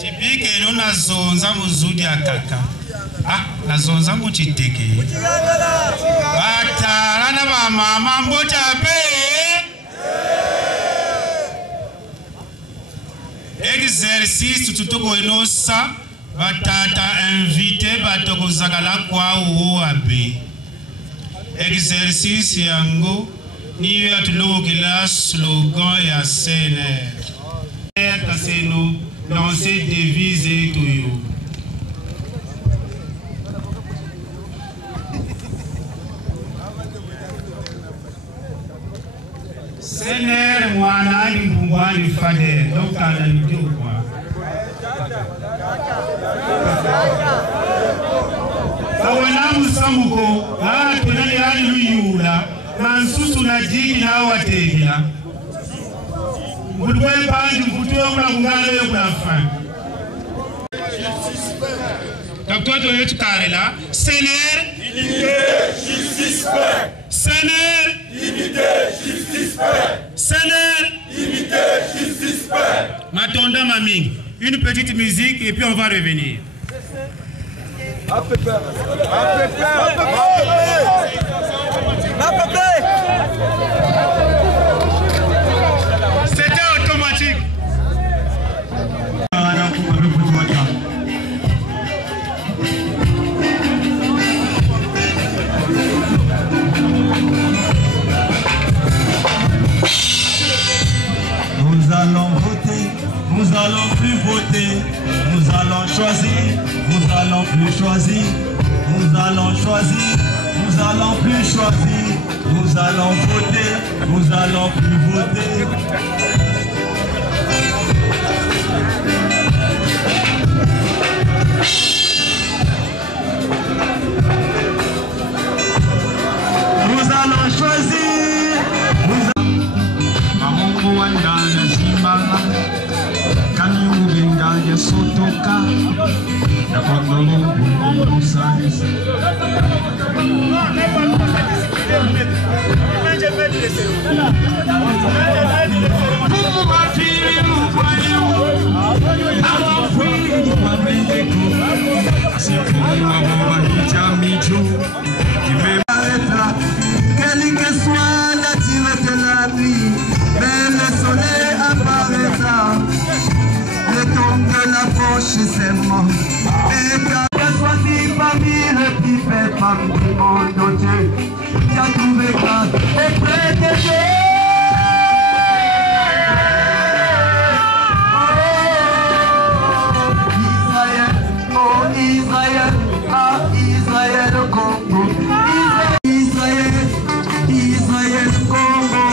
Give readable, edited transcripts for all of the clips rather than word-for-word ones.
Chipike ino nazonza muzudi akaka. Nazonza muchiteke. Batala na bamama mbotape. Exercice tutoko enosa. Batata invité batoko zakala kwa uoabe. Exercice yango. Ni atulokela slogan ya CNR. Kaseno lancer devise to you. CNR mwana ni mbungwani fade donc ananijua. Kawana musamuko tunali hali luyula. Mansusu na jiki na wategila. Mudwe bandi mkutuwa kuna kungana yo kuna fani. Doktor yetu karela. CNR unité justice paix. CNR unité justice paix. CNR unité justice paix. Matonda maming. Une petite musique et puis on va revenir. C'était automatique. Nous allons voter, nous allons plus voter, nous allons choisir, nous allons plus choisir, nous allons choisir, nous allons plus choisir, nous allons voter, nous allons plus voter. Nous allons choisir, nous allons quelle que soit la tirée de la nuit, mais le soleil apparaîtra. Le temps de la poche c'est mort. Et quand choisi parmi les petits faits parmi du monde entier, tu as trouvé grâce auprès de Dieu. Israël, oh Israël, ah Israël au Congo. Israël, Israël au Congo.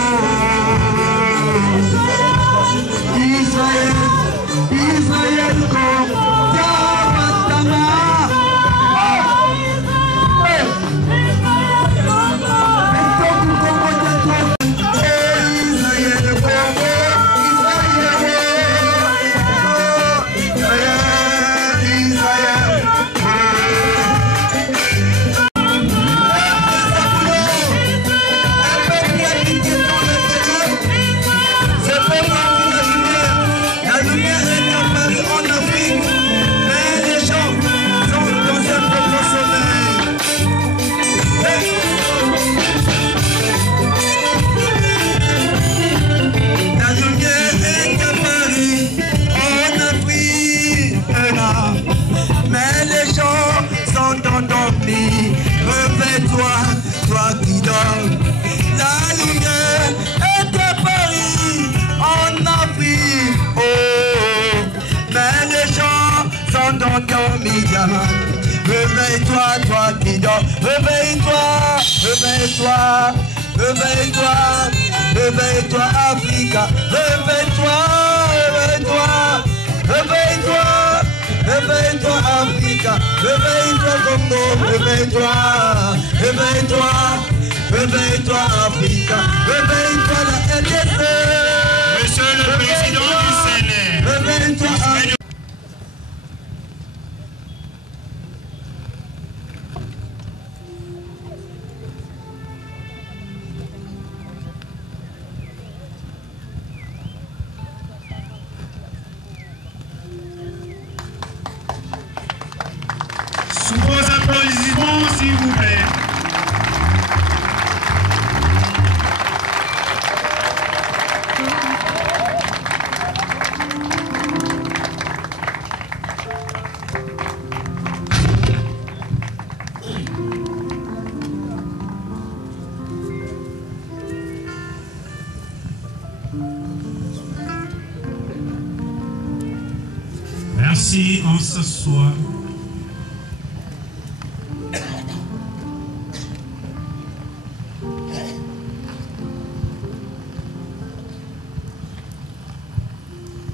Israël, Israël Congo. Réveille-toi, toi qui dors. La lumière est à Paris, en Afrique. Oh, mais les gens sont endormis. Réveille-toi, toi qui dors. Réveille-toi, réveille-toi, réveille-toi, réveille-toi, Africa. Réveille-toi, réveille-toi, réveille-toi. Réveille-toi Africa, réveille-toi Congo, réveille-toi, réveille-toi, réveille-toi Africa, réveille-toi la RDC. Monsieur le Président du Sénat. Réveille-toi Africa. S'il vous plaît. Merci, on s'assoit.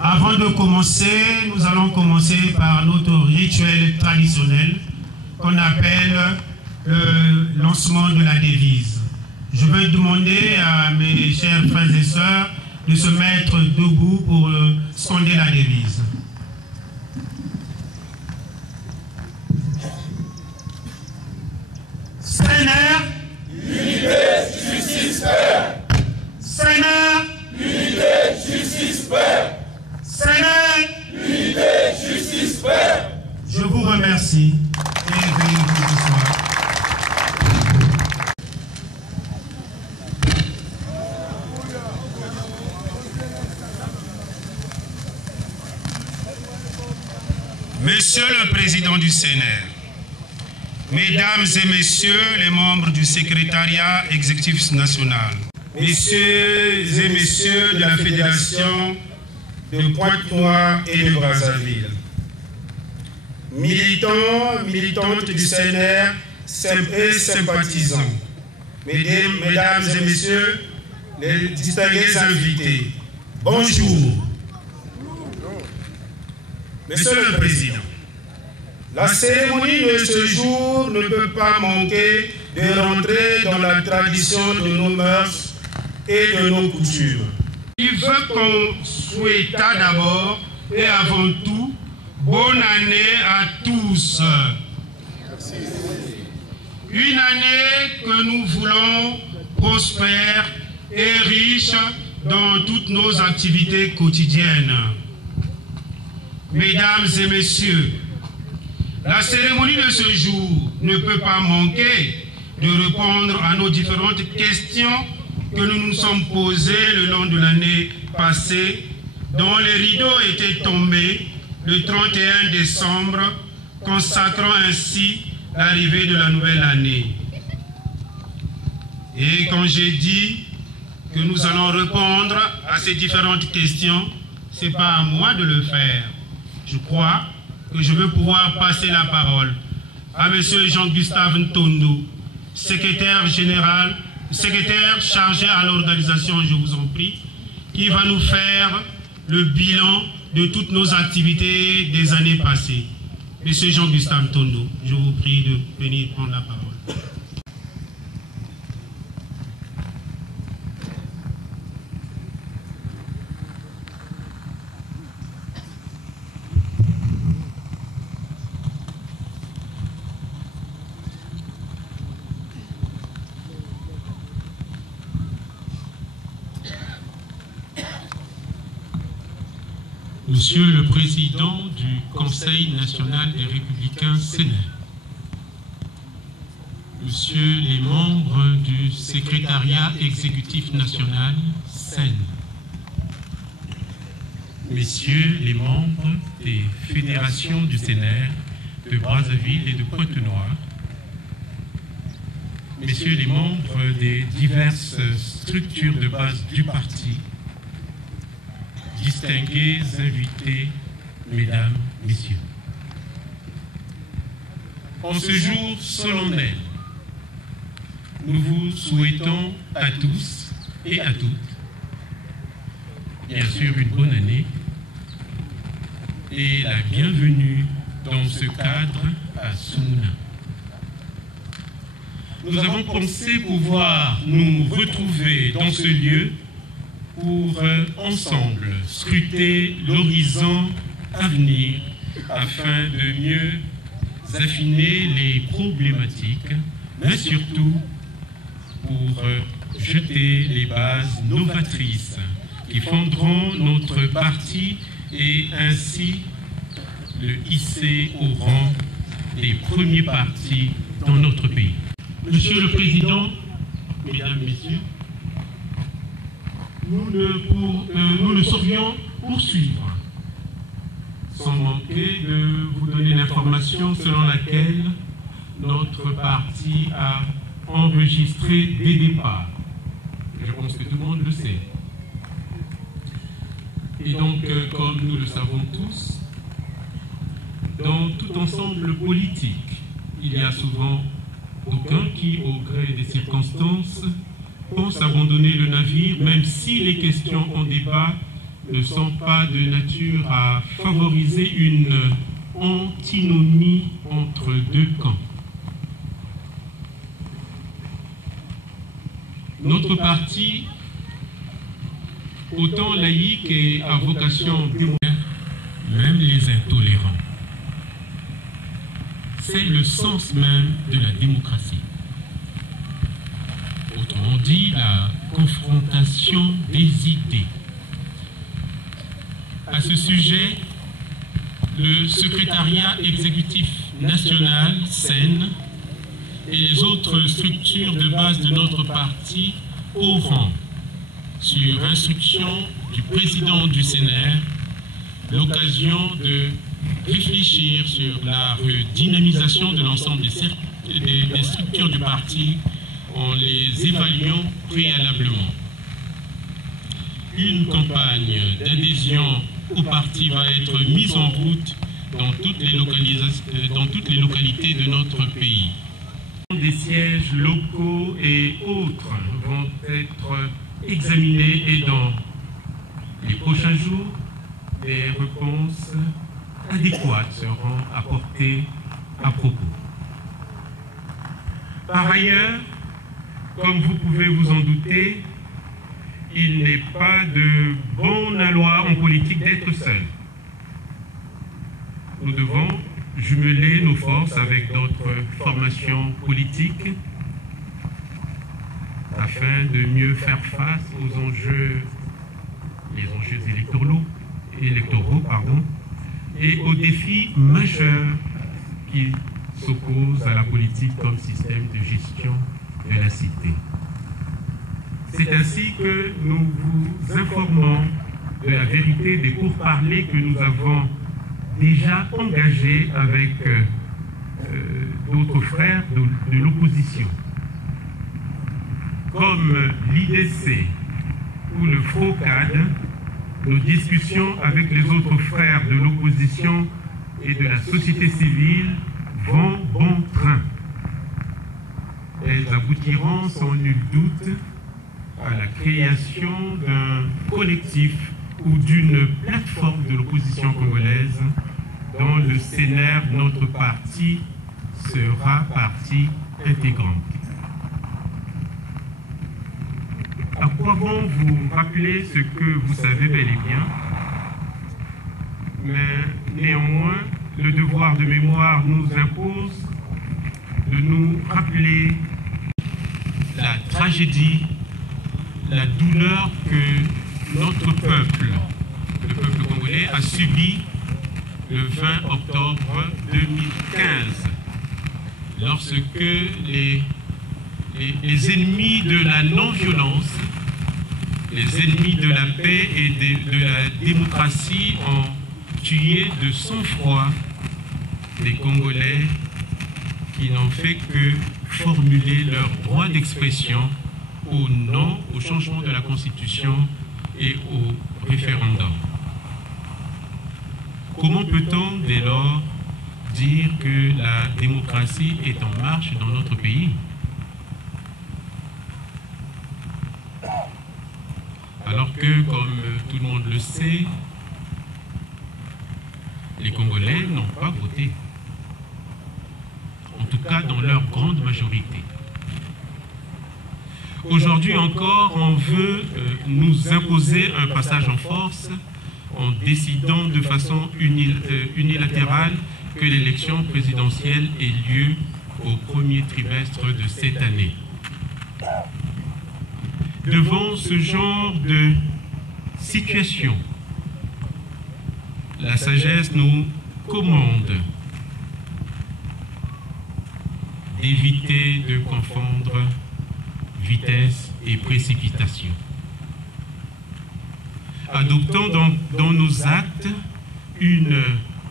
Avant de commencer, nous allons commencer par notre rituel traditionnel qu'on appelle le lancement de la devise. Je vais demander à mes chers frères et sœurs de se mettre debout pour sconder la devise. Sénère, unité, justice, paix. Sénère, unité, justice, paix. Sénère, unité, justice, paix. je vous remercie et veuillez vous asseoir. Monsieur le Président du Sénat, Mesdames et Messieurs les membres du secrétariat exécutif national, Messieurs et Messieurs de la Fédération de Pointe-Noire et de Brazzaville, militants, militantes du CNR et sympathisants, Mesdames et Messieurs les distingués invités, bonjour. Monsieur le Président, la cérémonie de ce jour ne peut pas manquer de rentrer dans la tradition de nos mœurs et de nos coutumes. Il veut qu'on souhaite d'abord et avant tout bonne année à tous. Une année que nous voulons prospère et riche dans toutes nos activités quotidiennes. Mesdames et Messieurs, la cérémonie de ce jour ne peut pas manquer de répondre à nos différentes questions que nous nous sommes posées le long de l'année passée, dont les rideaux étaient tombés le 31 décembre, consacrant ainsi l'arrivée de la nouvelle année. Et quand j'ai dit que nous allons répondre à ces différentes questions, ce n'est pas à moi de le faire. Je crois que je veux pouvoir passer la parole à M. Jean-Gustave Ntondo, secrétaire général, secrétaire chargé à l'organisation, je vous en prie, qui va nous faire le bilan de toutes nos activités des années passées. M. Jean-Gustave Ntondo, je vous prie de venir prendre la parole. Monsieur le Président du Conseil national des Républicains Sénat, Monsieur les membres du Secrétariat exécutif national SEN, Messieurs les membres des fédérations du CNR de Brazzaville et de Pointe-Noire, Messieurs les membres des diverses structures de base du parti, distingués invités, Mesdames, Messieurs. En ce jour solennel, nous vous souhaitons à tous et à toutes, bien sûr, une bonne année et la bienvenue dans ce cadre à Soumouna. Nous avons pensé pouvoir nous retrouver dans ce lieu pour ensemble scruter l'horizon à venir afin de mieux affiner les problématiques, mais surtout pour jeter les bases novatrices qui fonderont notre parti et ainsi le hisser au rang des premiers partis dans notre pays. Monsieur le Président, Mesdames, Messieurs, nous ne saurions poursuivre sans manquer de vous donner l'information selon laquelle notre parti a enregistré des départs. Je pense que tout le monde le sait. Et donc, comme nous le savons tous, dans tout ensemble politique, il y a souvent d'aucuns qui, au gré des circonstances, pensent abandonner le navire, même si les questions en débat ne sont pas de nature à favoriser une antinomie entre deux camps. Notre parti, autant laïque et à vocation démocratique, même les intolérants. C'est le sens même de la démocratie. Autrement dit, la confrontation des idées. À ce sujet, le secrétariat exécutif national, SEN, et les autres structures de base de notre parti auront, sur instruction du président du CNR, l'occasion de réfléchir sur la redynamisation de l'ensemble des structures du parti en les évaluant préalablement. Une campagne d'adhésion au parti va être mise en route dans toutes les localités de notre pays. Des sièges locaux et autres vont être examinés et dans les prochains jours, des réponses adéquates seront apportées à propos. Par ailleurs, comme vous pouvez vous en douter, il n'est pas de bon aloi en politique d'être seul. Nous devons jumeler nos forces avec d'autres formations politiques afin de mieux faire face aux enjeux, électoraux, et aux défis majeurs qui s'opposent à la politique comme système de gestion de la cité. C'est ainsi que nous vous informons de la vérité des pourparlers que nous avons déjà engagés avec d'autres frères de l'opposition. Comme l'IDC ou le FROCAD, nos discussions avec les autres frères de l'opposition et de la société civile vont bon train. Elles aboutiront sans nul doute à la création d'un collectif ou d'une plateforme de l'opposition congolaise dont le CNR, notre parti, sera partie intégrante. À quoi bon vous rappeler ce que vous savez bel et bien, mais néanmoins, le devoir de mémoire nous impose de nous rappeler la tragédie, la douleur que notre peuple, le peuple congolais, a subi le 20 octobre 2015, lorsque les ennemis de la non-violence, les ennemis de la paix et de la démocratie ont tué de sang-froid des Congolais qui n'ont fait que formuler leur droit d'expression au non au changement de la Constitution et au référendum. Comment peut-on dès lors dire que la démocratie est en marche dans notre pays? Alors que, comme tout le monde le sait, les Congolais n'ont pas voté. En tout cas, dans leur grande majorité. Aujourd'hui encore, on veut nous imposer un passage en force en décidant de façon unilatérale que l'élection présidentielle ait lieu au premier trimestre de cette année. Devant ce genre de situation, la sagesse nous commande d'éviter de confondre vitesse et précipitation. Adoptons donc dans nos actes une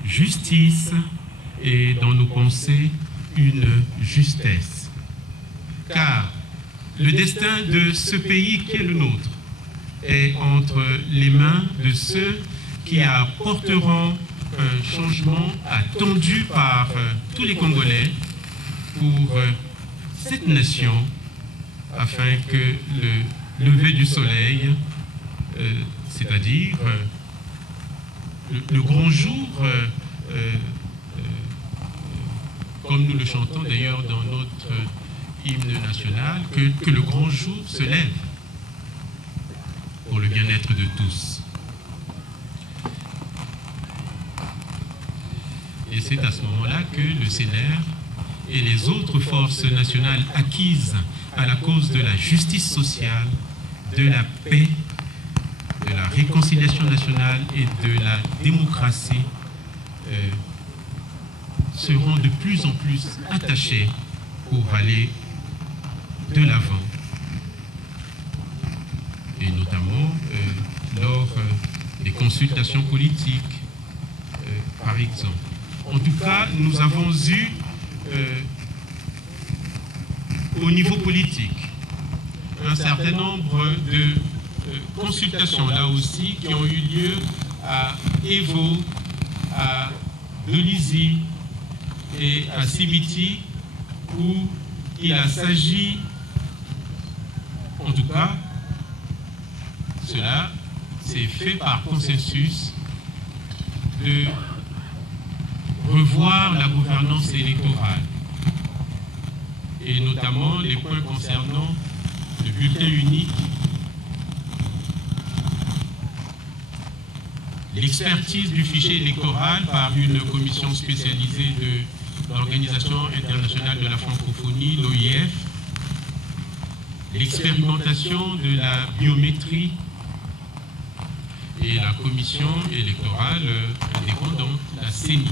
justice et dans nos pensées une justesse. Car le destin de ce pays qui est le nôtre est entre les mains de ceux qui apporteront un changement attendu par tous les Congolais pour cette nation, afin que le lever du soleil, c'est-à-dire le grand jour, comme nous le chantons d'ailleurs dans notre hymne national, que le grand jour se lève pour le bien-être de tous. Et c'est à ce moment-là que le CNR et les autres forces nationales acquises à la cause de la justice sociale, de la paix, de la réconciliation nationale et de la démocratie seront de plus en plus attachés pour aller de l'avant. Et notamment lors des consultations politiques, par exemple. En tout cas, nous avons eu au niveau politique un certain nombre de consultations là aussi qui ont eu lieu à Evo, à Dolisie et à Sibiti, où il s'agit, en tout cas, cela s'est fait par consensus, de revoir la gouvernance électorale et notamment les points concernant le bulletin unique, l'expertise du fichier électoral par une commission spécialisée de l'Organisation internationale de la francophonie, l'OIF, l'expérimentation de la biométrie et la commission électorale indépendante, la CENI.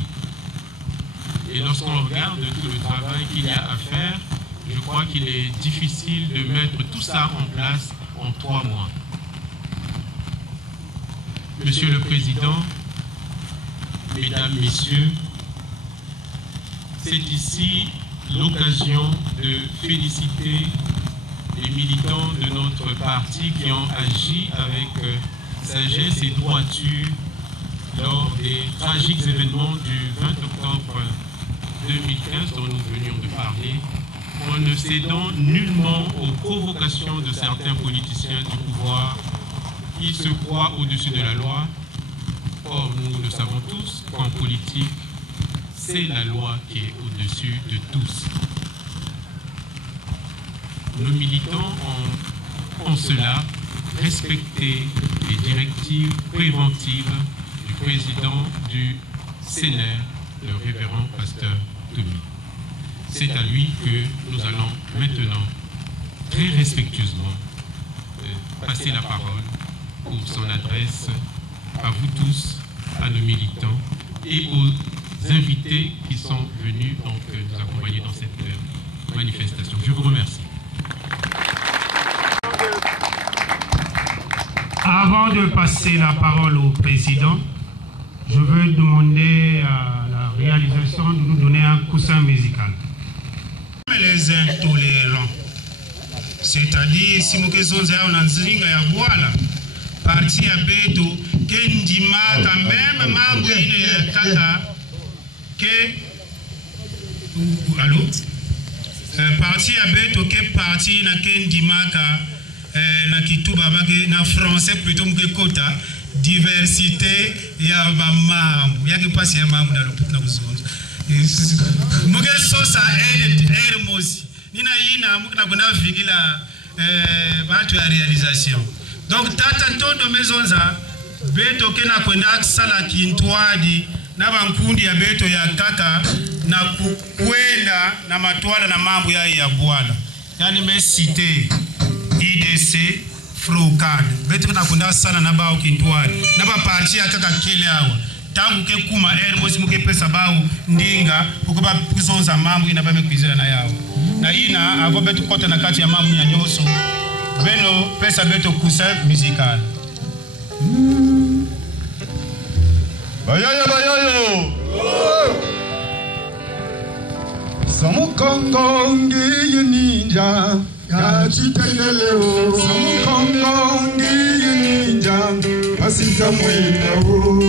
Et lorsqu'on regarde tout le travail qu'il y a à faire, je crois qu'il est difficile de mettre tout ça en place en 3 mois. Monsieur le Président, Mesdames, Messieurs, c'est ici l'occasion de féliciter les militants de notre parti qui ont agi avec sagesse et droiture lors des tragiques événements du 20 octobre 2015 dont nous venions de parler, en ne cédant nullement aux provocations de certains politiciens du pouvoir qui se croient au-dessus de la loi. Or, nous le savons tous qu'en politique, c'est la loi qui est au-dessus de tous. Nos militants ont en cela respecté les directives préventives du président du CNR, le révérend pasteur Toumi. C'est à lui que nous allons maintenant très respectueusement passer la parole pour son adresse à vous tous, à nos militants et aux invités qui sont venus donc, nous accompagner dans cette manifestation. Je vous remercie. Avant de passer la parole au président, je veux demander à la réalisation de nous donner un coussin musical. Les intolérants, c'est-à-dire si nous sommes en Nziringa ya Bwala, parti à Beto, Kendima, quand même, Mangouine Kaka, que. Allô? Parti à Beto, que parti na Kendimaka, na Kituba, na français plutôt, que Kota, diversité, ya mamam, ya que passe ya mamam dans le put na Bouzou. Muge sosa mosi nina yina mukna kuna vigila batu ya realisation. Donc tata ntondo mezonza beto kena kwenda sala kintwadi na bankundi ya beto ya kaka na kukwenda na matwala na mambo ya Bwala. Yani mesite IDC Flowcard beto kuna kwenda sala na bao kintwadi na ba parti ya kaka kele hawa tangu ke kuma mosi muke pesa bao ndinga ukuba kuzonza mambo inabame kwizera na yao. na ina avo betu kota na kati ya mamu ya nyoso beno pesa betu kusa musical. Bayoyo bayoyo Samukongo ngiye ninja Kachiteleleo Samukongo ngiye ninja Asita mwinao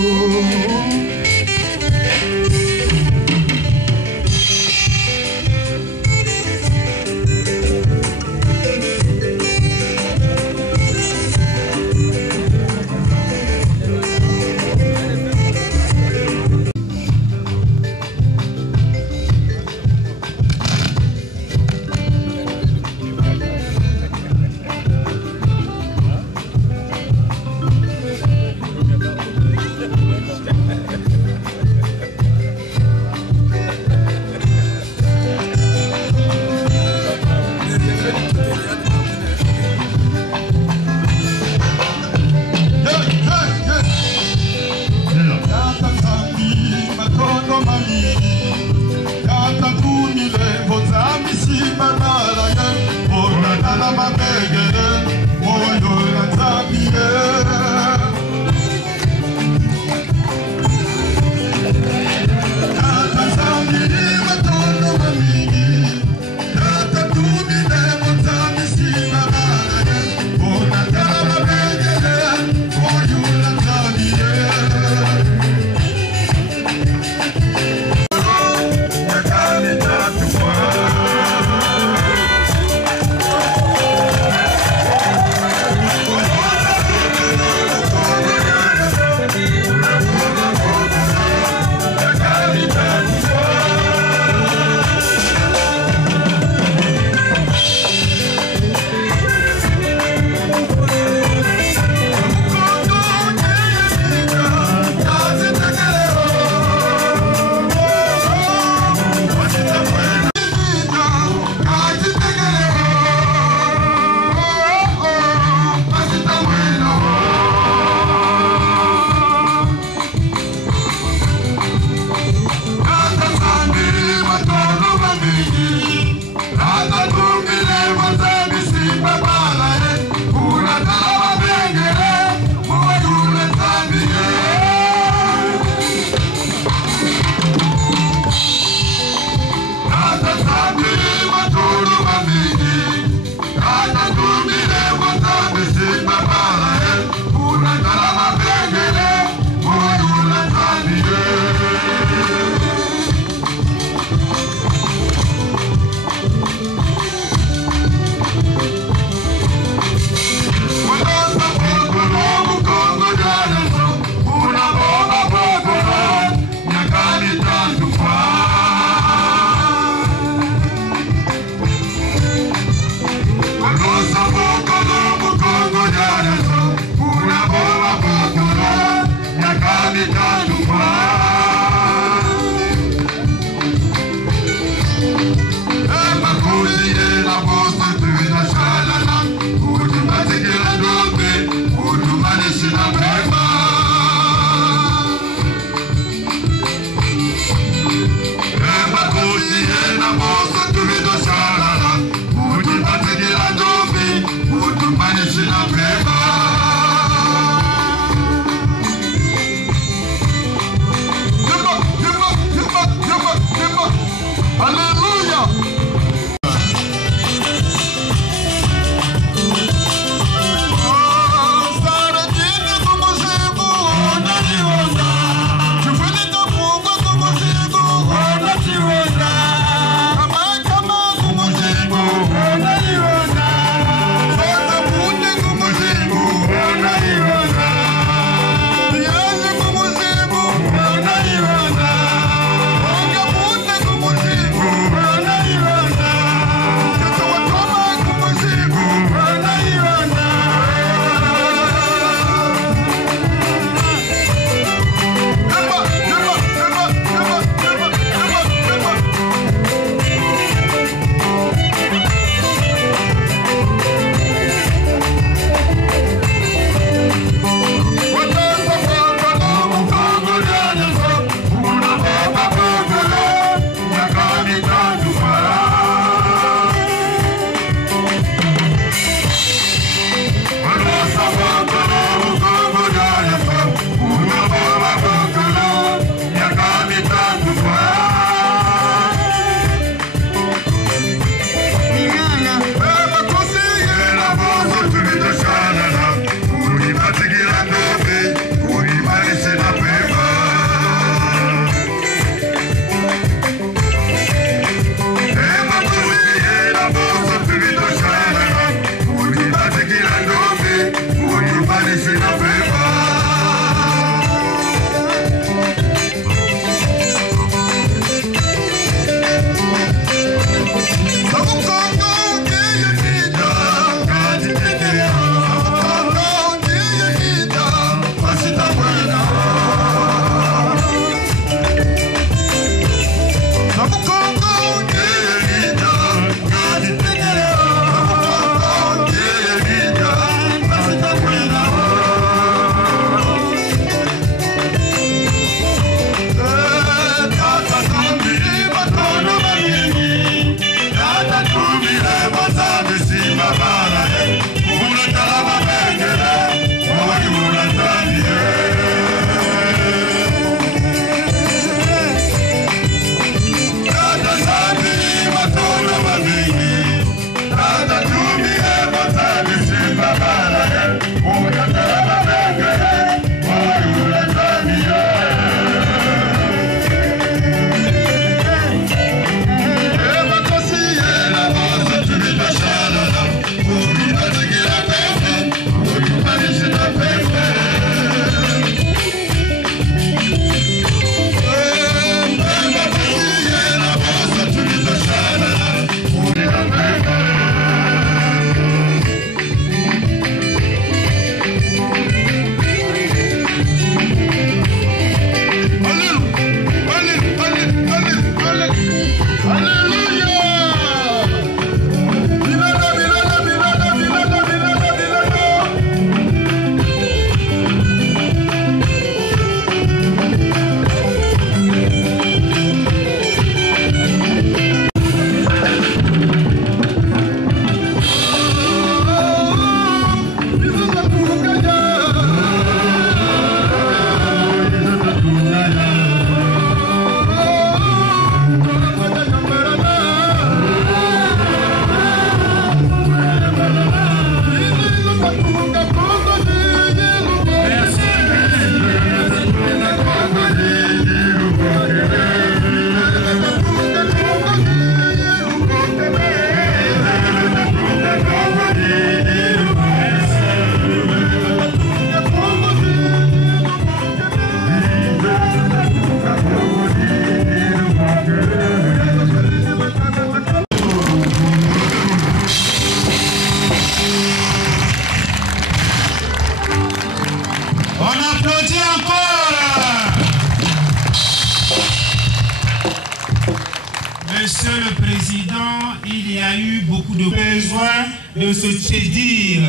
beaucoup de besoin de se dire,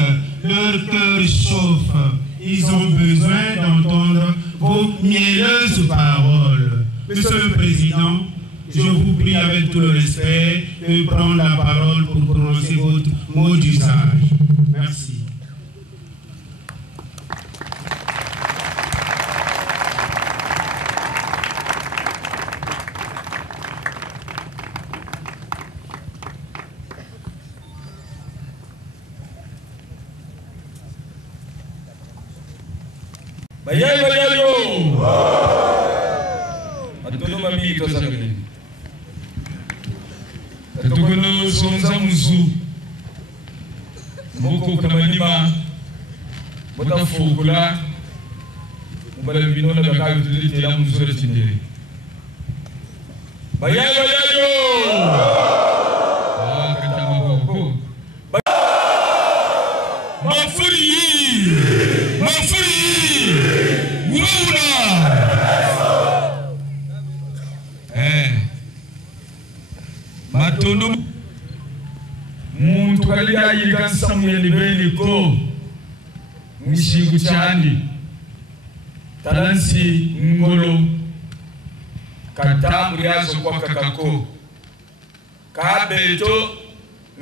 leur cœur chauffe. Ils ont besoin d'entendre vos mielleuses paroles. Monsieur le Président, je vous prie avec tout le respect de prendre la parole pour prononcer votre mot d'usage. Merci. Bayayo! Atono mami to sakali. Tatokono sonza musu. Mboko kamanima. Bota fukula. Mbala bino na bakayo tulite la musura tindere. Bayayo! Ah, kanta maboko. Mafuri! Matondo muntu kalida yiga Samuel Beliko mwishingu chandi talansi ngolo katambu yazo kwa kakako kabeto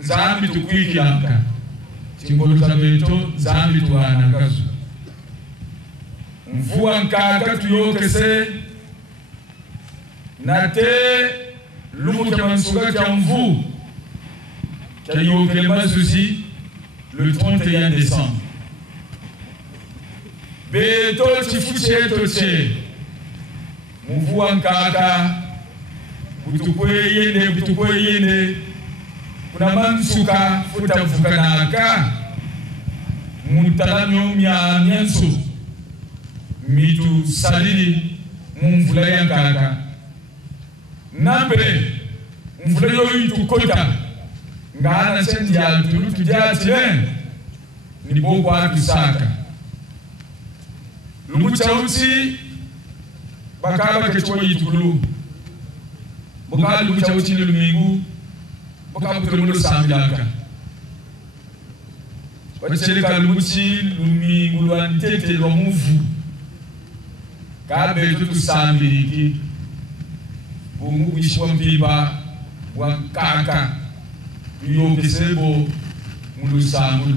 nzambi tukwikilanka chingolo za beto nzambi tuana kazu mvua nkaka tuyokese nate lumu kya mansuga kya mvu kya yokele mazuzi le 31 décembre beto chifuche toche mvua nkaka butukwe yende kuna mansuka futavuka naka mutalamyo myanso mitu salili mvula yankaka nambe mvula yoyi tukota ngana sendi ya tulutu jatile ni bobo atusaka lumucha uti bakaba kecho yitukulu bokala lumucha uti ni lumingu bokaba kulumu sambilaka wacheleka lumuchi lumingu lwantete lwa muvu kabe tutusambiriki bungu bishwa mpiba wankaka yokesebo mulusamulu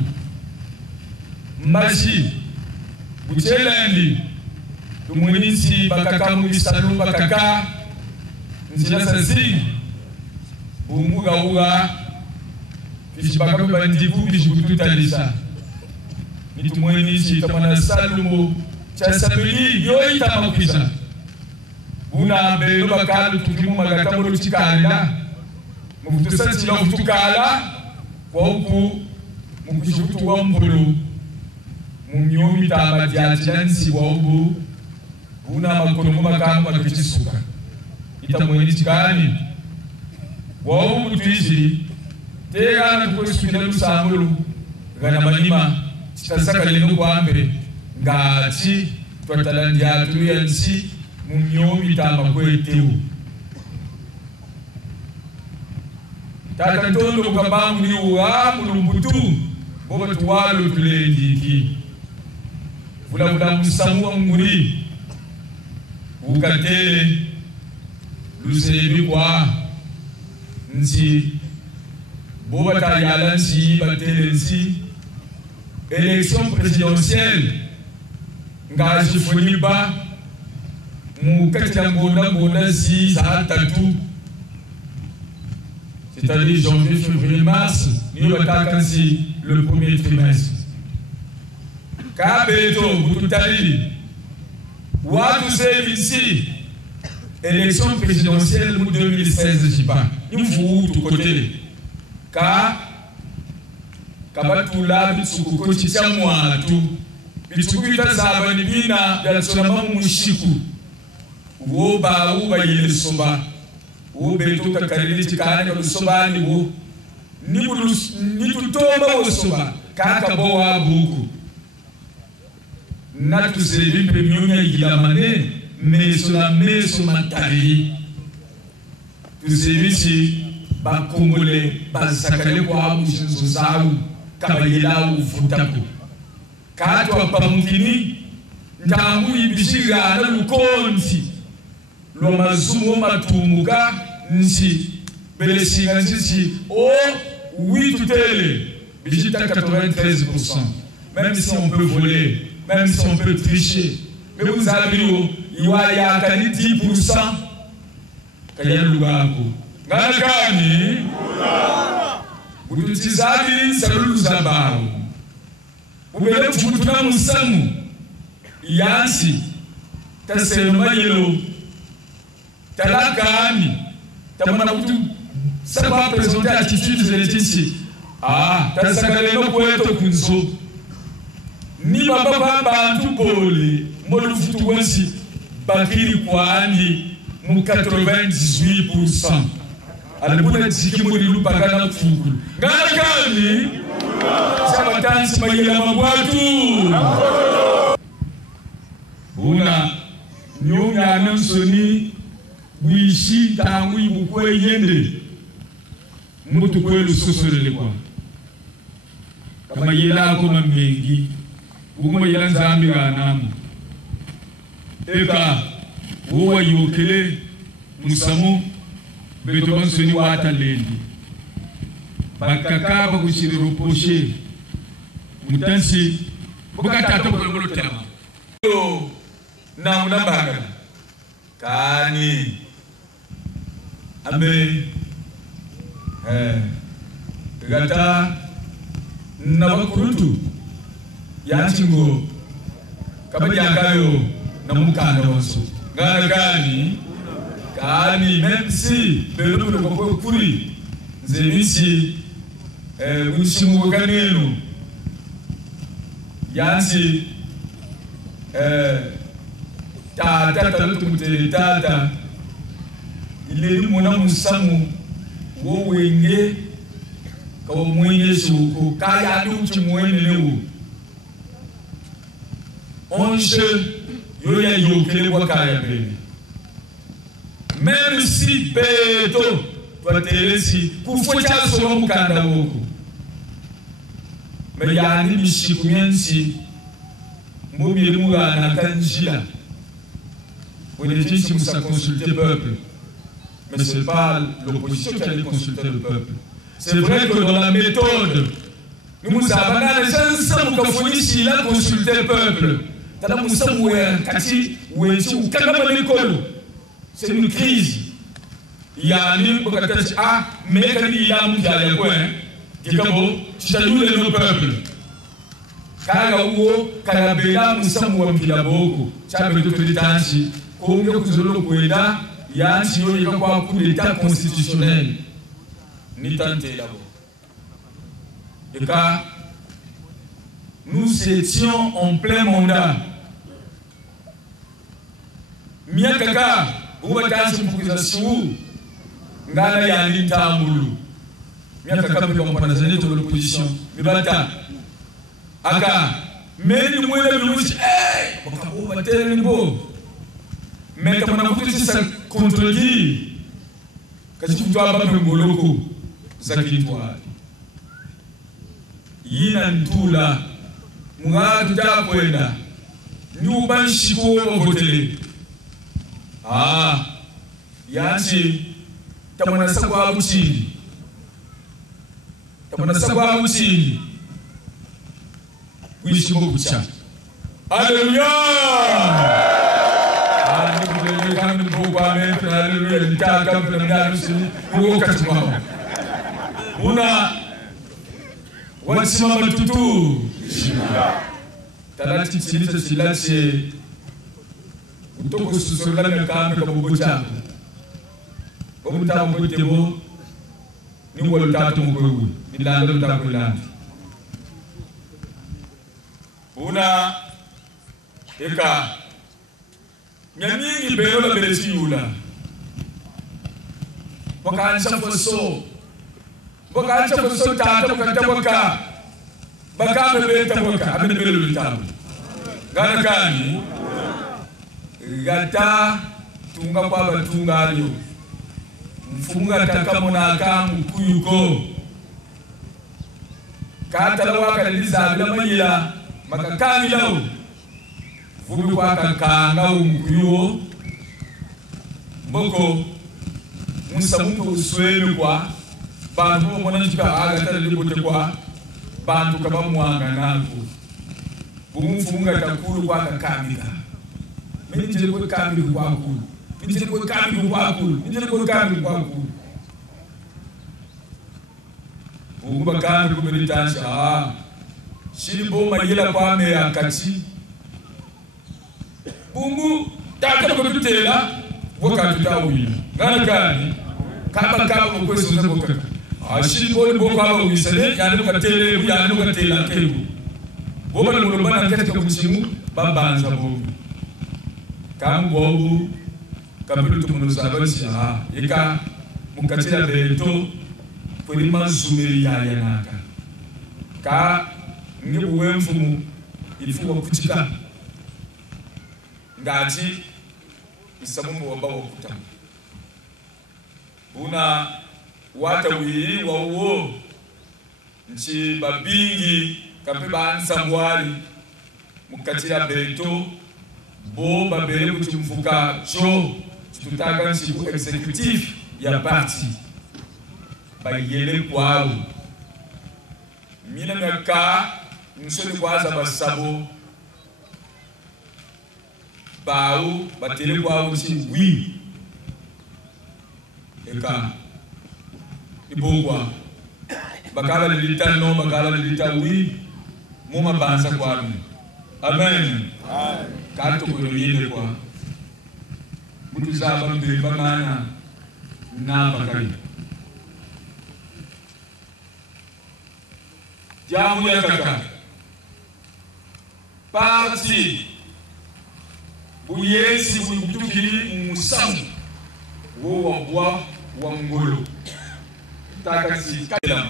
mbashi buchelendi tumwenisi bakaka mulisalu bakaka nzila sasi bungu gauga bishibaka bandiku bishukututalisa nitumwenisi tamana salumo chasabili yoita makwisa una belo bakalu tukimu magatambo luchikalila mukutusati la kutukala kwa huku mukishukutu wa mpulu mumyomi tabati atilansi wa huku una makonomu makamu makichissuka itamweni chikani wa huku tuishi tegana tukwesukila lusambulu gana manima chitasaka lino kwa ambe ngati twatalandi atu yansi mumyomi tamba kweteu tata ntondo kukabangu ni uamu lumbutu boba tuwalo tulendiki vula musamua nguri ukatele lusebi kwa nsi boba tayala nsi batele nsi élection présidentielle ngaji funiba mukatya ngonda si za tatu c'est-à-dire janvier, février, mars, nous avons le premier trimestre. Kabeto, Boutoutali, Ouadou ici, élection présidentielle 2016, je ne sais pas. Nous vous tout côté. Car, Kabatula, Bitsuko, Tiamwa, tout. Bitsukuita Zabanibina, Yalsonama Mushiku, Woba, Uba Yelsoba. Ou beto kakarili chikani kwa lusobani wu nitutomba wosoba kaka bowa buku natu selimpe miunya igilamane meso la meso matari tu selimisi ba Congolais bazakale kwa mshinzo zao kama yelao uvutako katwa pamukini ntangu ibishiga na lukonzi lwa mazumo matumuka nsi beleshinga nsi oui tutele bijita 93%. Même si on peut voler, même si on peut tricher, mais vous avez vu, il y a 10%. Kaya lugako. Ngalakani. Ututizabili salulu zabao. Ubele kufutuna musamu. Yansi. Tasema yelo. Talakani. Tamana kutu. Ça va présenter attitude de l'éthique. Tasakale no kweto kunso. Ni baba bantu bole molu futu wensi bakiri kwani mu 98%. Alibuna ziki muri lupagana kufukulu. Ngalakani sabatansi mayela mabwatu. Una nyonga nansoni wishi tangu ibukwe yende. Mutu kwelu sosorele kwa. Kama yela ko mamengi. Uguma yela nzambi ganamu. Eka uwa yokele musamu beto bansoni wata lendi. Bakaka bakushiri ruposhe. Mutansi bukatata kwa tema. Na unambaga. Kani. Ame. Gata nabakurutu yanchingo kabajakayo na mukanda wanso ngani kani même si belo ko kuri nzemisi wishimu kaneno yansi tata lutumute tata ile mona musamu wo wenge ko mwenye suko kaya luchi mwenye lewo onje yoya yokele kwa kaya bene même si peto kwa telesi kufocha so mukanda woko me yani mishiku mensi mbobi muga na kanjia on est ici pour consulter le peuple. Mais ce n'est pas l'opposition qui allait consulter le peuple. C'est vrai que dans la méthode, nous avons consulté le peuple. C'est une crise. Il y a un mais quand il y a un le peuple. Kagawo, Karabela, Moussamou, Mpilaboko, Tchabeto, Congo, Kuzolo, Kweda, Yansi, il y a un coup d'état constitutionnel. Ni tenté là-bas. Et car nous étions en plein mandat. Miakaka, où est-ce que vous avez Ngala Yali Tamulu. Miakaka, vous avez de l'opposition. Mibata. Aka, mais nous avons dit, on va faire un beau. Mais quand on a voulu ça contredire, quand tu dois avoir un moloko, ça qui toi. Yinan Tula, Mouad Dapoenda, nous banchiko voter. Ah, Yansi, Tamana Sakwa Bouti. Tamana Sakwa Bouti. Oui, je beaucoup de ça. Alléluia! Una wasima matutu. Talati silisa silase. Utoko susola mekame kabubucha. Omuta mukutebo. Ni wolutato mukugu. Milando takulandi. Una eka nyamini bero la belesi yula bokancha foso tata boka baka bebeta boka abene belo litabu gana kani gata tunga kwa batunga yo mfunga takamona kamu kuyuko kata waka liza bila mayila makakami lao fubi kwa kakanga umkuyuo mboko musamuko uswele kwa bantu mwananchika aga talibote kwa bantu kama mwanga nangu bumufunga takulu kwa kakamika mimi je kwa kamika kwa kulu mimi je kwa kamika kwa kulu mimi je kwa kamika kwa kulu Uguba kambi kumiritancha shiribo mayela kwa me akati bungu taka kubitela boka tutawina ngana gani kaba mukwezo za boka shiribo boka aba wisale yani katele yani katela kebu boba mulobana katika kuchimu babanza bobu kambobu kabiru tumunuzabachi ika mukatila beto Polima zumeri ya yanaka ka ngebu wemfumu ilifuwa kuchika ngati isamumu wabawa kutamu una wata wii wa uo nchi babingi kapeba ansambwali mukatila beto bo babele kuchimfuka cho tutaka nchi ku executive ya parti bayele kwao mina ngaka nsoni kwaza basabo bawo batele kwao nchi wi eka ibongwa bakala lilita no bakala lilita wi muma banza kwao amen kato kuliyele kwa mutu zaba mbeba mana na bakali Jamu ya kaka parti buyesi butukili musamu wo wabwa wa ngolo taka sikala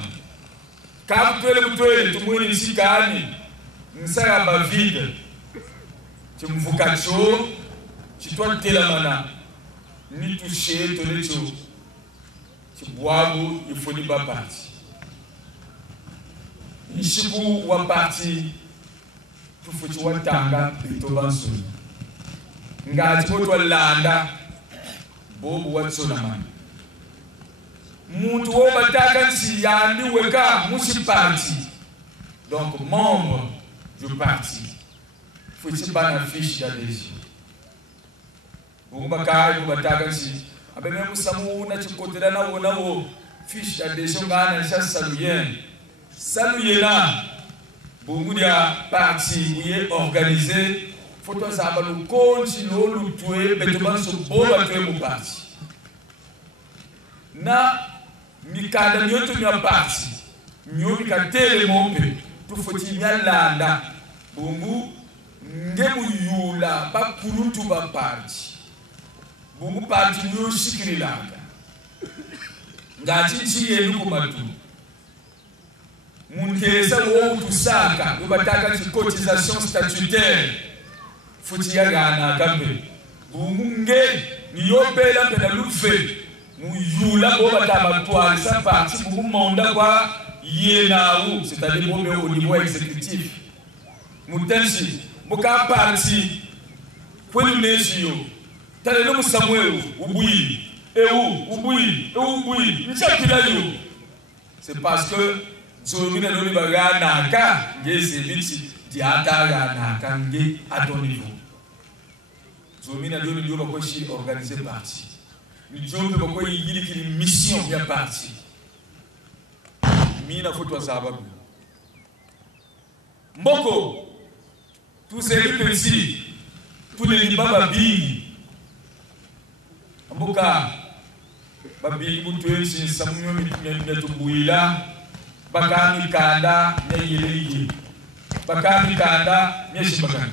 kaptwele mutwele tumwini sikani nsaya bavide chimvuka cho chitwa telamana nitushe tolecho chibwabu ifuni babati Nishibu wa parti tufuchi watanga bitobansu ngati potwa landa bobu watsolamana muntu wo bataka nsi yandi weka mushi parti donc membre du parti fuchi bana fiche d'adhésion bomba kai bataka nsi abeme musamu na chikotera na wo fiche d'adhésion ngana cha saluyen Saluyela, beaucoup de partis qui organisés, faut que ça nous continue à tuer, mais tout le monde se bat tuer mon parti. Na mikada nyoto nya parti, nyo mikatele mombe, tu foti nya landa, bungu ngemu yula ba kurutu ba parti. Bungu parti nyo shikrilanga. Ngati chiye lukumatu. Munkeza wo tusaka ubataka cotisation statutaire futia gana kambe bunge niyobela mpena lufe muyula bo bataba twali sa parti bu monda kwa yenaou c'est-à-dire bombe au niveau exécutif mutensi boka parti kwelu nesio tale no Samuel ubui nchakirayo c'est parce que Zomina loni bagana ka ngezi biti diata gana ka nge à ton niveau. Zomina loni ndio kwa shi organiser parti. Ndio kwa yili ki mission ya parti. Mina foto sababu. Mboko tous ces petits tous les libaba bi. Mboka babi mutwensi samunyo mitubuila bakami kanda nyeyeleye bakami kanda nyeshibakani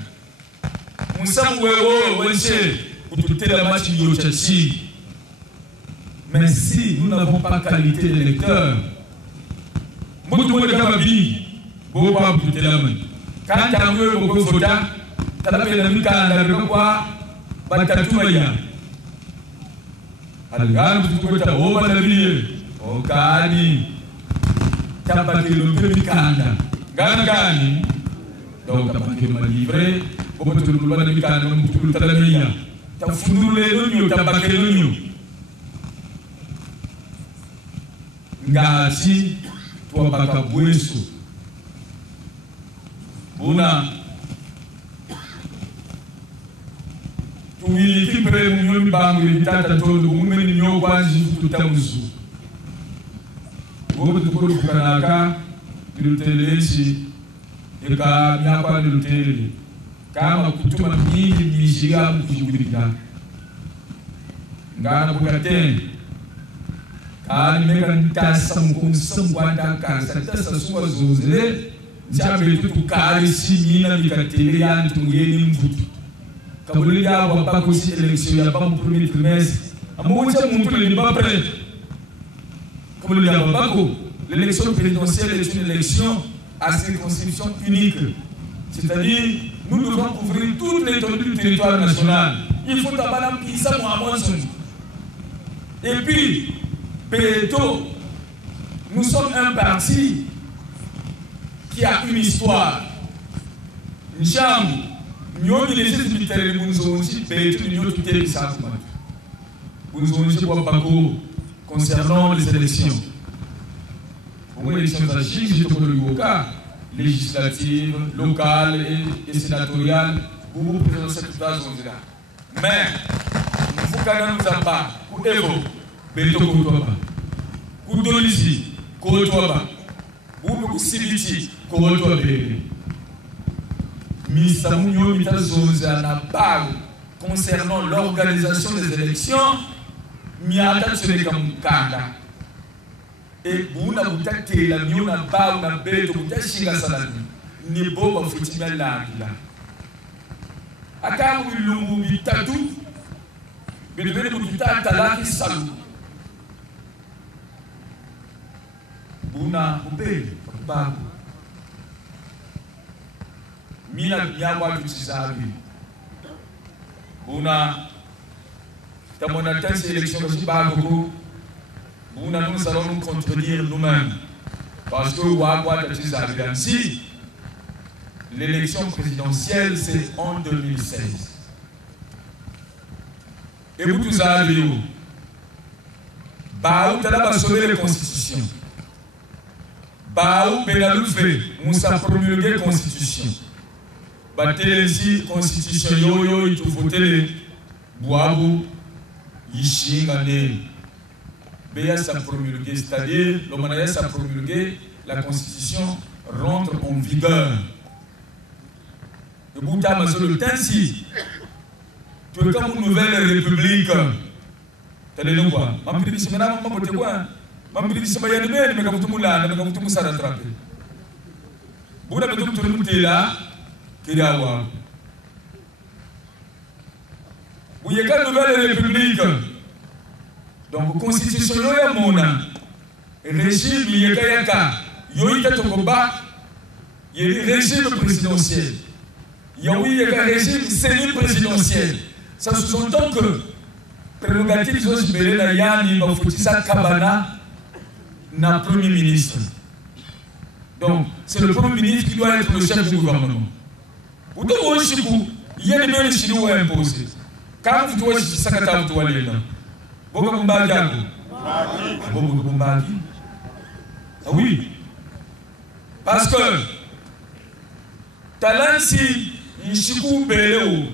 musamu wewo wense kututela machi yochachi. Mais si nous n'avons pas qualité d'électeur, mutu mwe kama bi boba kututela mani kanta wewe boko vota talapela mikanda kwa batatuma ya algano tukweta oba labiye okani tabakelo mikanda gani donc tabakelo livre bobo tulubana mikanda mutulu talamiya tafundule nyo tabakelo nyo ngati twabaka bweso buna tuwili kimpre mnyoni bangu itata tondo umeni nyo kwanji tutamuzu bobo tukuru kukanaka bilutelesi eka myakwa bilutele kama kutuma mingi mishiga mkujugulika ngana bukatene kani meka ntasa mkumsa mwanda kansa tasa suwa zozele nchabe tukukari simina mikatele yani tungeni mvutu kabuli ya wapako si eleksyon ya bamu premier trimestre amoja muntu le pas prêt kabuli ya wapako l'élection présidentielle est une élection à circonscription unique, c'est-à-dire nous devons couvrir toute l'étendue du territoire national. Il faut d'abord ça et puis Péto, nous sommes un parti qui a une histoire. Nous avons les militaires, nous avons aussi Péto, nous avons tout été concernant les élections. Pour les élections législatives, locales et sénatoriales, vous présentez cette zone-là. Mais, il faut qu'on nous a pas, pour Evo, Beto Koutoba, pour Dolizi, Koutoba, pour Sibiti, Koutoba. Ministre Mounio, Mitazonza, n'a pas concernant l'organisation des élections, Miata Tsenekamukanda. Et vous n'avez pas été la mieux, n'a pas, n'a pas été la salade. Ni beau, faut-il là. A quand vous l'avez tatou, mais vous devez vous taler qui salue. Vous n'avez pas. Mina miawa tusisabi. Vous n'avez pas cette élection de Bago. Nous allons nous contredire nous-mêmes. Parce que si l'élection présidentielle, c'est en 2016. Et vous tous avez où? Baou Talaba sauver les constitutions. Baou Benaloufe, Moussa promulguer la constitution. Batelesi constitution yo, il faut voter Boabou, Yishingane. BS a promulgué, c'est-à-dire l'OMANAS a promulgué, la constitution rentre en vigueur. Le Bouddha m'a dit le temps si tu es comme une nouvelle république. Tu as dit quoi? Je me dis que je ne sais pas quoi. Je me dis que je ne sais pas quoi. Je me dis que je ne sais pas quoi. Bouddha m'a dit que tu es là, tu es là. Vous êtes une nouvelle république. Donc, la constitution est mona. Le régime il y a un régime présidentiel. Il y a un régime semi-présidentiel. Ça sous-entend que prérogative de la Yanni Bafutissa Kabana n'a premier ministre. Donc, c'est le premier ministre qui doit être le chef du gouvernement. Vous devez il y a des gens qui doivent imposer. Quand vous devez Sakata, vous devez aller là. Ah oui. Parce que Talansi Nishiku Beleo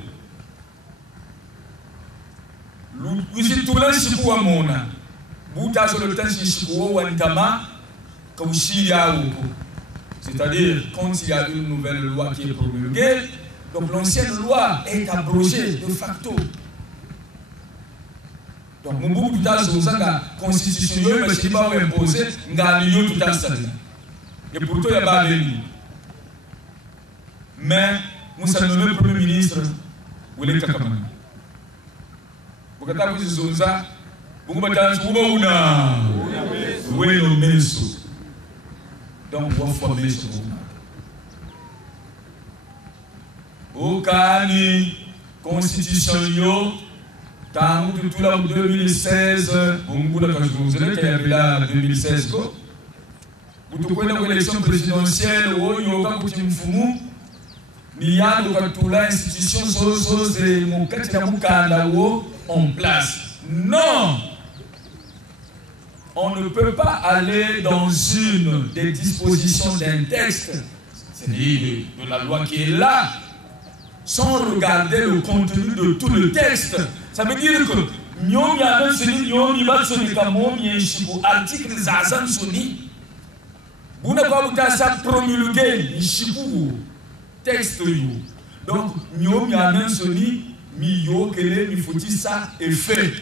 Lusitulan Shiku Amona Bouta sur le temps Nishiku Wantama Kaushia. C'est-à-dire quand il y a une nouvelle loi qui est promulguée, donc l'ancienne loi est abrogée de facto. Donc, mon tout à la constitution, parce qu'il va imposer, tout à et pourtant, il y a pas de mais, nous sommes nommé Premier ministre, vous l'êtes Kakamani. Vous avez dit Zonza, vous avez dit Ouna, vous avez dit donc, vous avez formé Okani, constitution, Tant que tout là, 2016, on vous là 2016, vous avez l'élection présidentielle, où il y a il y a toute l'institution en place. Non! On ne peut pas aller dans une des dispositions d'un texte, c'est-à-dire de la loi qui est là, sans regarder le contenu de tout le texte. Ça veut dire que nous avons article Zazan Soni. Vous n'avez pas promulgué texte. Donc, nous avons Soni, Miyo, Kele, Mifoti, ça est fait.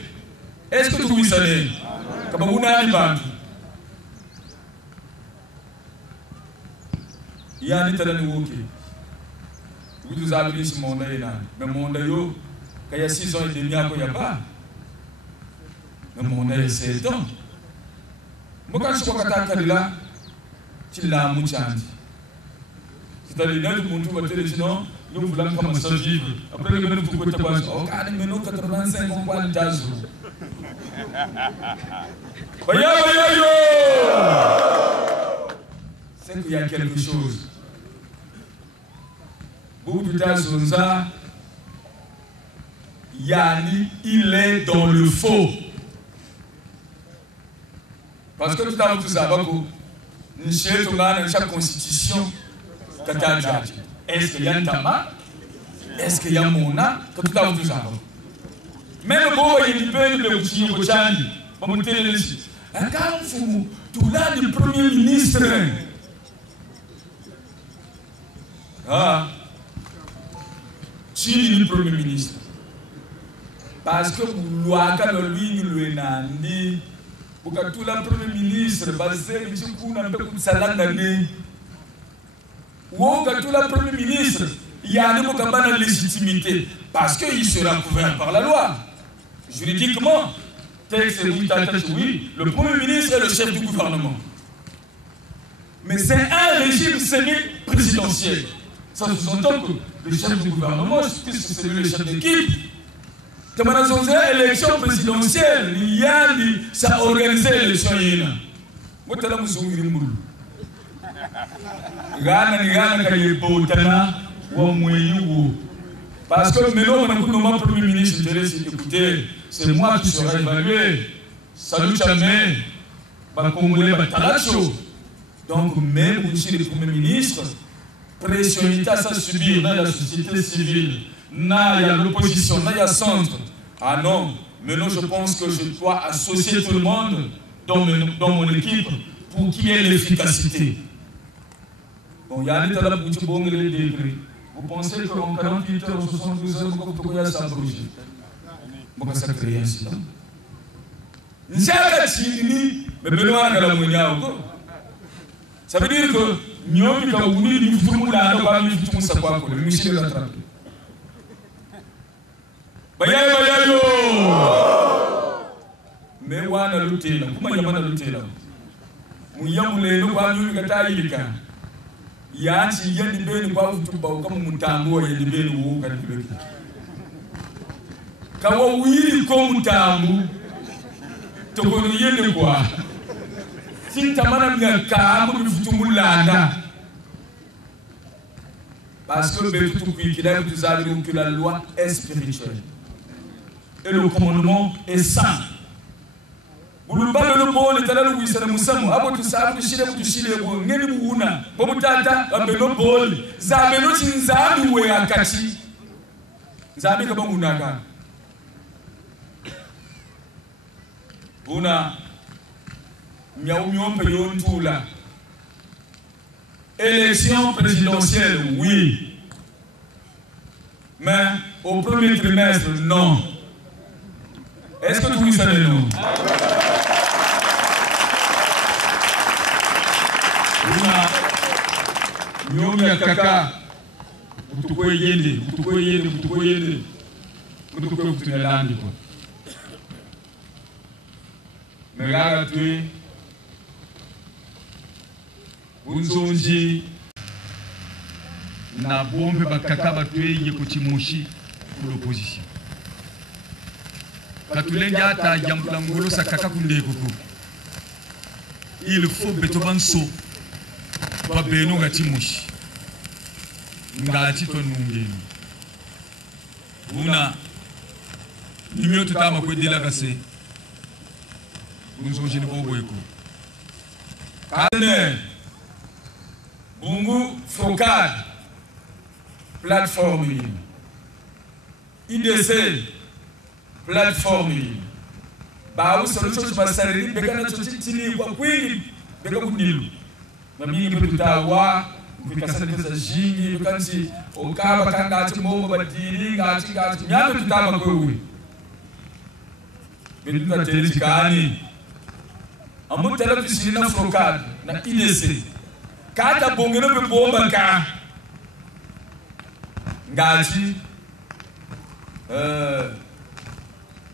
Est-ce que vous savez? Comme vous n'avez pas. Il y a un état de nouveau. Vous avez dit ce monde là, mais mon Dieu, il y a 6 ans et demi, il n'y a pas. Mais mon Dieu, 7 ans. Moi, quand je suis là, tu l'as mouché. C'est-à-dire, nous avons dit non, nous voulons commencer à vivre. Après, nous avons dit oh, mais nous 85 ans, on va le jazz. C'est qu'il y a quelque chose. Yani, il est dans le faux. Parce que tout à l'heure, tout ça, chaque constitution, est-ce qu'il y a un tama? Est-ce qu'il y a un mona? Tout à l'heure, tout ça. Même bon, il peut le petit Rochani. On monter les listes. Quand vous, tout là, le premier ministre. Ah. Qui est le premier ministre? Parce que loi lui lui nandi pour que tout le premier ministre basé du coup n'a pas de salaire d'année ou que tout le premier ministre il y a une légitimité parce qu'il sera couvert par la loi juridiquement texte oui le premier ministre est le chef du gouvernement mais c'est un régime semi-présidentiel. Ça sous-entend que le chef du gouvernement, puisque c'est lui le chef d'équipe, quand on a une élection présidentielle, il y a ça organisé l'élection. Moi, je suis là, parce que maintenant, on a un premier ministre, écoutez, c'est moi qui serai évalué. Salut jamais, Congolais, donc, même aussi le premier ministre, pression à subir dans la société civile, il y a l'opposition, il y a le centre. Ah non, maintenant je pense que je dois associer tout le monde dans mon équipe pour qu'il y ait l'efficacité. Bon, il y a un état là pour que vous degrés. Vous pensez qu'en 48 heures ou 72 heures, vous pouvez ça bouger. Vous pouvez ça créer un incident. Ça veut dire que nous avons dit que nous avons dit que nous avons dit que nous avons mais on a lutté là. Comment on a lutté là? Nous avons dit que nous avons dit que nous avons dit que nous avons dit que nous avons dit que nous avons dit que nous avons dit que nous avons dit que parce que la loi est spirituelle et le commandement est saint. Vous ne parlez pas de bon, les talents où ils sont musamu, abo tu sabu shile tu shile bo ngeni buuna, bobu tata abelo bol, zabelo chinzabi we akati, zabi kaba munaka. Buna élection présidentielle, oui. Mais au premier trimestre, non. Est-ce que vous savez non? Nous avons kaka. Vous pouvez Unzonji na bombe bakaka batweye ku Kimoshi pour l'opposition. katulenja ata jambula ngolo sakaka kunde kuku il faut betobanso babeno ngatimushi ngati to nungeni una nimyo tutama kwedila kase kunzo jini boboeko kane bungu focad plateforme IDC plateforme ba usolution basariri bekana chotitini kwa kwingi beka kundilu na mingi petutawa vikasana pesa jingi bikansi okaba kangati mobo badili ngati nyabe tutama kwewe beduka telejikani amutala tisina focad na IDC kata bongeno be bomba ka ngati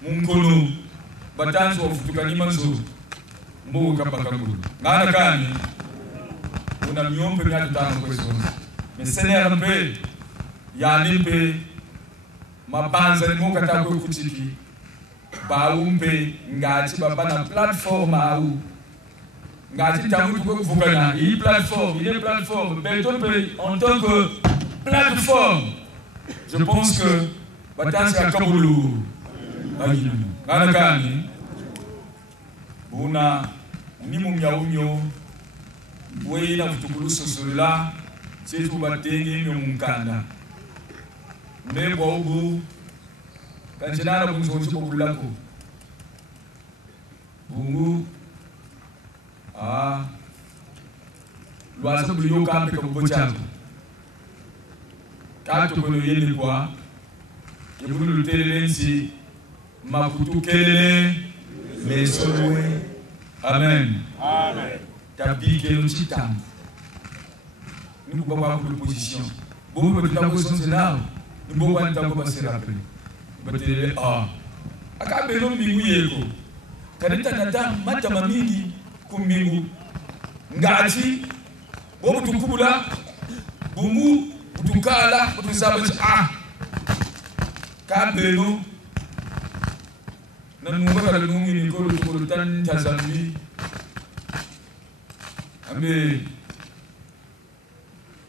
munkono batanzo ofutukani manzo mbo kabaka ngulu ngana kani una miombe ngati tano kwezo mesenera mpe yalimpe mabanza ni moka takwe kutiki baumpe ngati babana platform au ngati tangu kuvugana iyi plateforme beton pe en tant que plateforme je pense que batansi akabulu ngana kani una nimu myaunyo weina kutukuluso surila chetu batenge nyo mukanda mbebwa ubu kanjinana kumzonzi kubulako bungu lwaza buliyo kampe kabubo changu kato kono yeni kwa yebulu lutelensi makutukele mesowe amen tabike no chitam nous pouvons avoir une position bon peut la position c'est là nous pouvons pas se rappeler batele akabe no mbingu yeko kanita nata mata mamingi kumbingu ngati bo tukubula bungu tukala tuzaba kabeno nanunga kala nungi ni ko tan tazambi ambe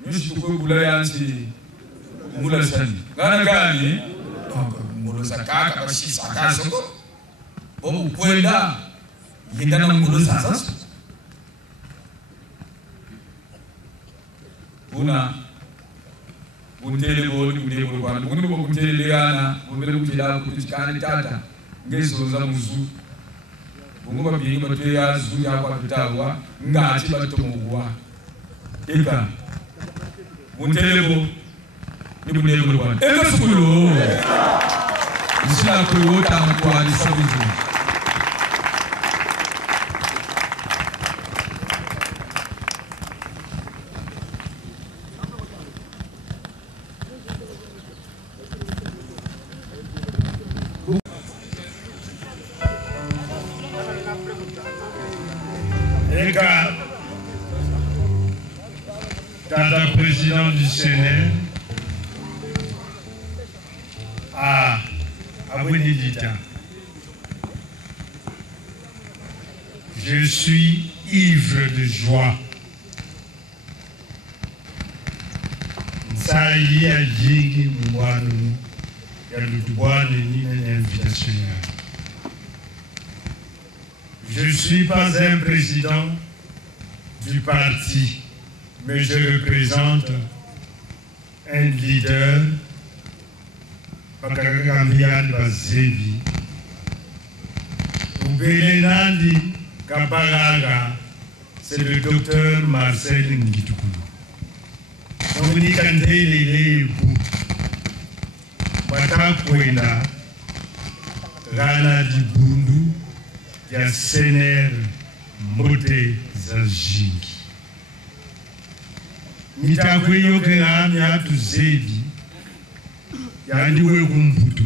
nyushi ko bulayansi mula sani ngana gani mulo sakaka bashi sakaso bo kwenda yendana mulo sasa una untele boni ndebo kwani ngoni bo kuntele yana mbele kutila kutikana tata ngezo za muzu bungu babingi batwe ya zu ya kwa bitawa ngati batomuwa eka untele bo ni bunele kwani eka sukulu nisha kuota mkwani sabizu Tata président du Sénat à Abouinidita. Je suis ivre de joie. Ça y est, il y a une invitation. Je ne suis pas un président du parti, mais je représente un leader, Bakakambian Bazevi. Ubelendandi Kaparaga, c'est le docteur Marcel Ngitoukulu. Donc, nous avons dit Batakwenda, Rana di Bundu, ya Sener Mote Zajingi. Mitakweyo Kerami Atu Zevi, Yandiwe Gumbutu.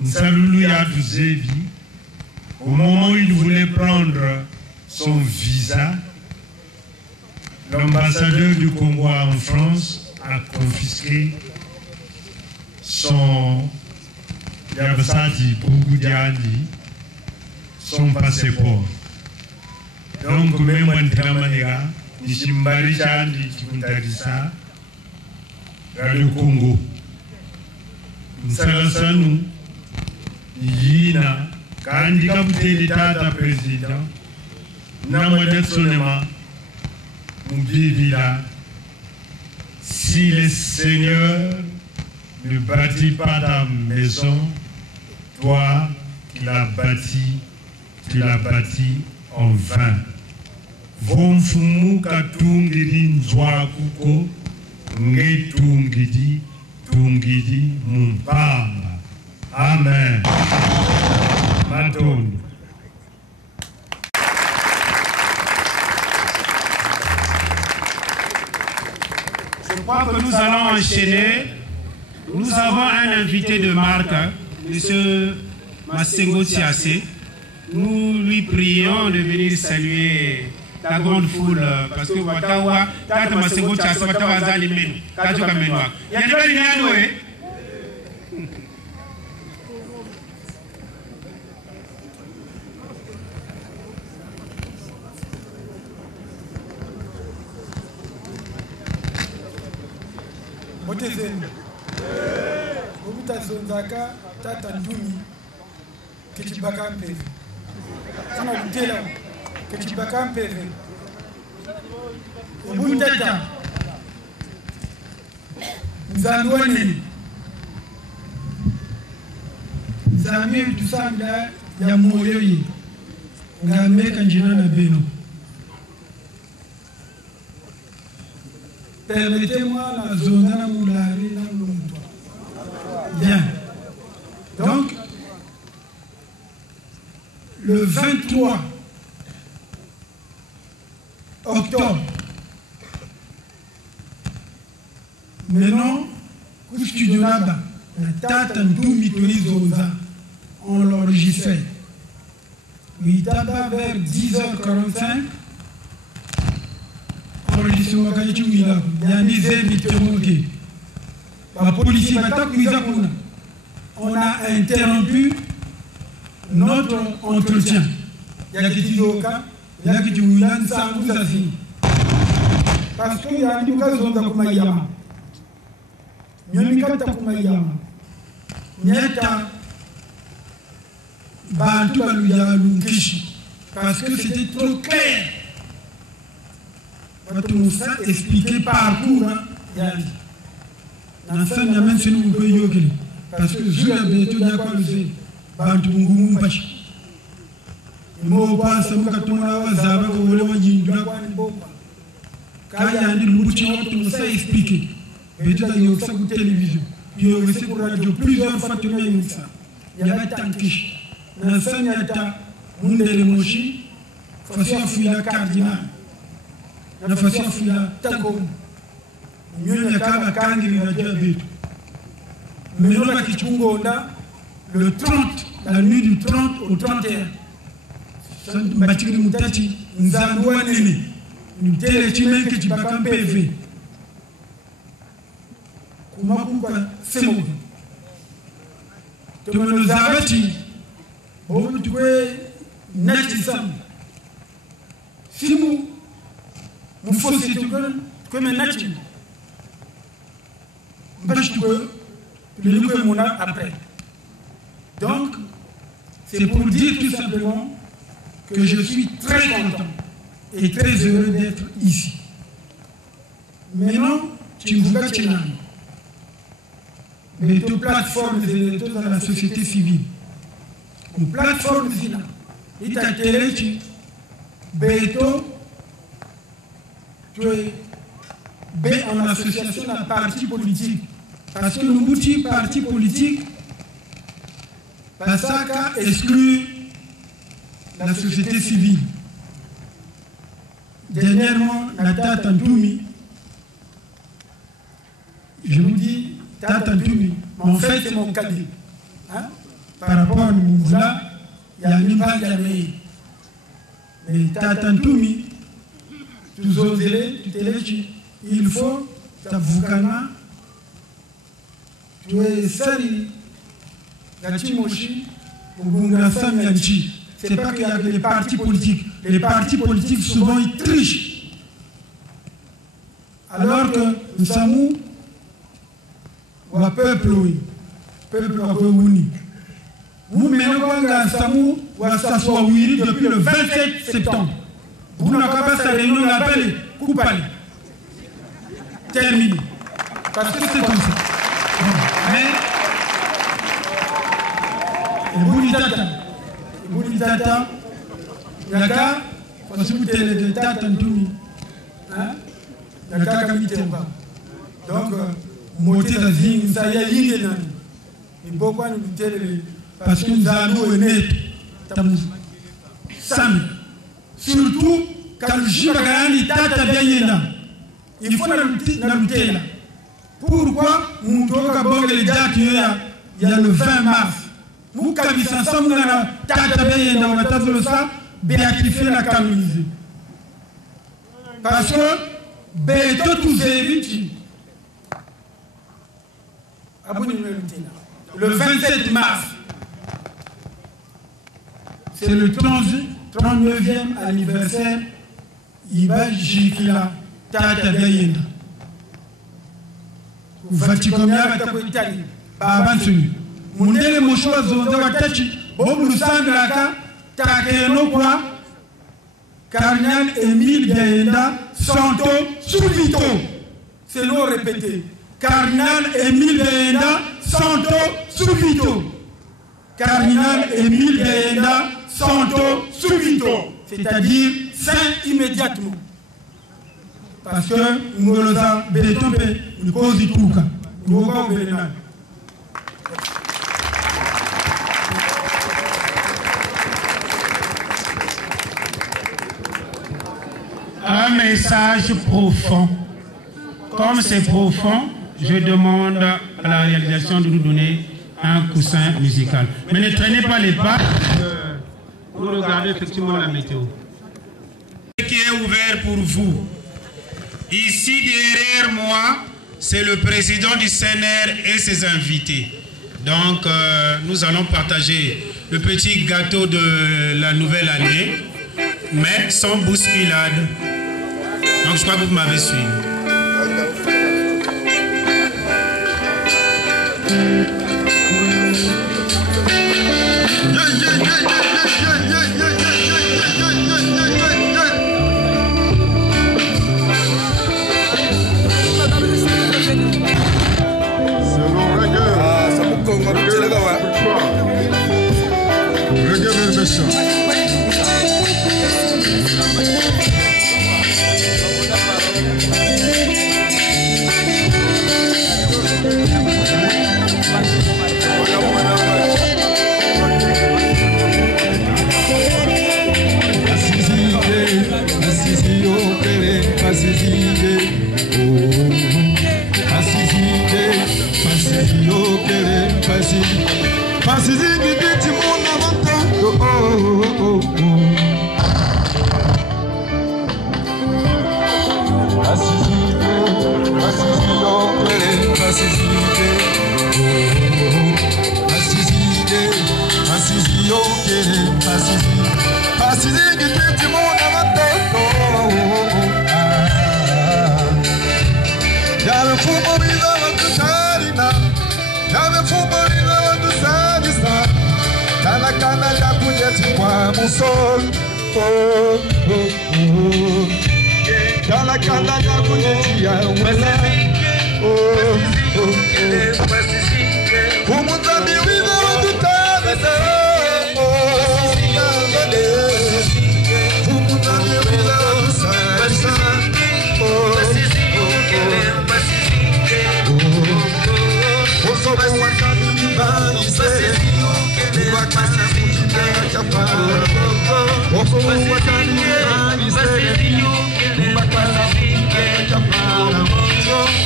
Nsalulu Atu Zevi, au moment où il voulait prendre son visa, l'ambassadeur du Congo en France a confisqué son Yabasati Pugudiandi sont passés pour. Donc, même en Tramaniga, Nishimbari Chandi Chikuntarisa, Radio Congo, Nsalasanu, Yina, Kandika Buteli Tata Président, Namodet Sonema, Mbivila. Si le Seigneur ne bâtit pas ta maison, toi qui l'as bâti, tu l'as bâti en vain. Vomfumu katungiri nzwa kuko, nge tungidi mumpamba. Amen. Matoni. Je crois que nous allons enchaîner. Nous avons un invité de marque, M. Massengo Tiassé. Nous lui prions de venir saluer la grande foule parce que Watawa, Tata Massengo Tiassé, Watawa Zalimeno, Kato Kamenwa. Il y a des gens qui Motezeni obutazonzaka tata ndumi kechibaka mpeve sana kutela kechibaka mpeve obuntata nzambi wanene nzambi tusambila ya moyo ye ngameka njina na beno. Permettez-moi la zone à Moulari. Bien. Donc, le 23 octobre, maintenant, au studio là-bas, la tata Ndoumi Tolizoza, on l'enregistrait. Il était vers 10h45. On a interrompu notre entretien. Parce qu'il y a une occasion de Kumayama. Nyomikata Kumayama. Nyata Bantu Baluya Lunkishi. Parce que c'était trop clair. Tout ça expliqué parcours. Dans ça, il y a même si nous pouvons y parce que je l'ai dit, il y a quoi le fait. Bantu Bungu Mpachi. Il m'a pas ça, quand on a Zaba, on voulait voir Yindra. Quand il y a une boutique, tout ça expliqué. Mais tu as eu ça pour télévision. Il y a aussi pour radio plusieurs fois, tu as eu ça. Il y a tant que dans ça, il y a Mundele Moshi, Fassia Fouilla Cardinal. Na fasi afula tako nyonyo kama kangi na diabete menona kichungonda le 30 la nuit du 30 au 31 santu mbachikini mutachi nzandwa nene mtele chimenke chibaka mpeve kumakuka semo tumeno zabati bobu tukwe nati sam simu après. Donc, c'est pour dire tout simplement que je suis très content et très heureux d'être ici. Maintenant, tu me vois que mais toute plateforme dans la société civile. Une plateforme civile. Et ta télé, Beto, en association à parti politique. Parce que nous boutons parti politique, parce qu'à exclut la société civile. Dernièrement, la Tata Ndoumi, je vous dis, Tata Ndoumi, en fait c'est mon cadet. Hein? Par rapport à Mouvoula, il y a une balle jamais. Mais Tata Ndoumi, il faut que tu es sali c'est pas qu'il y a que les partis politiques. Les partis politiques, souvent, ils trichent. Alors que nous sommes un peuple, oui. Peuple uni. Nous menons depuis le 27 septembre. Vous n'avez pas sa réunion, on appelle Koupali. Terminé. Parce que c'est comme ça. Mais, Boulitata, Yaka, parce que vous êtes les Tata Ntoumi. Yaka Kamitemba. Donc, monter la zing, ça y est, il est là. Et pourquoi nous dites parce que nous allons aimer Sami. Surtout quand le Jibagani Tata Biayena. Il faut la lutter là. Pourquoi nous devons les dates il y a le 20 mars. Nous avons ensemble Tata Biayena, on a béatifié la canoniser. Parce que Beto tous évite. Le 27 mars, c'est le 39e anniversaire. Iba Jikila Tata Biayena. Vatikomia Vatakoitali. Babansuni. Mundele Moshua Zonda Watachi. Bobu Sandraka. Takeno kwa. Cardinal Émile Biayena. Santo Subito. C'est l'eau répété. Cardinal Émile Biayena. Santo Subito. Cardinal Émile Biayena. Santo Subito. C'est-à-dire saint immédiatement. Parce que nous avons béton nous cause du tout. Nous avons un message profond. Comme c'est profond, je demande à la réalisation de nous donner un coussin musical. Mais ne traînez pas les pas. Vous regardez effectivement la météo. Qui est ouvert pour vous. Ici derrière moi, c'est le président du CNR et ses invités. Donc nous allons partager le petit gâteau de la nouvelle année, mais sans bousculade. Donc je crois que vous m'avez suivi.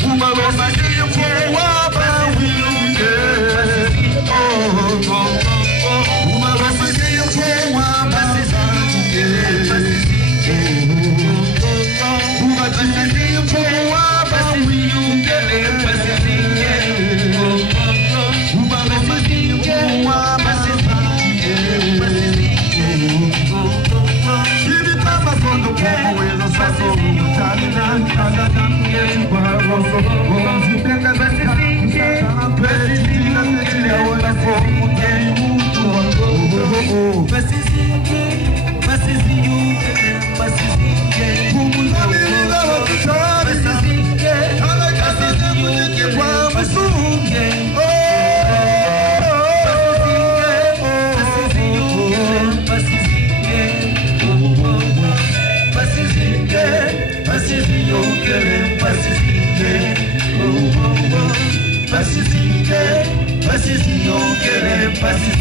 Uma Merci.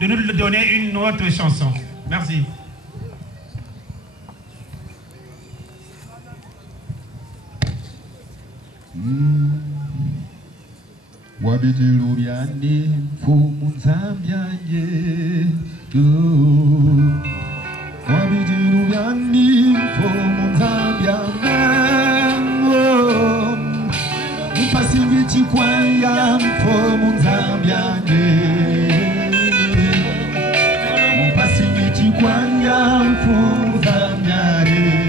De nous donner une autre chanson. Merci. Wabidilubiani fumunzambyanye Wabidilubiani fumunzambyanye Mpasiviti kwaya fumunzambyanye Mpasiviti kwaya fumunzambyanye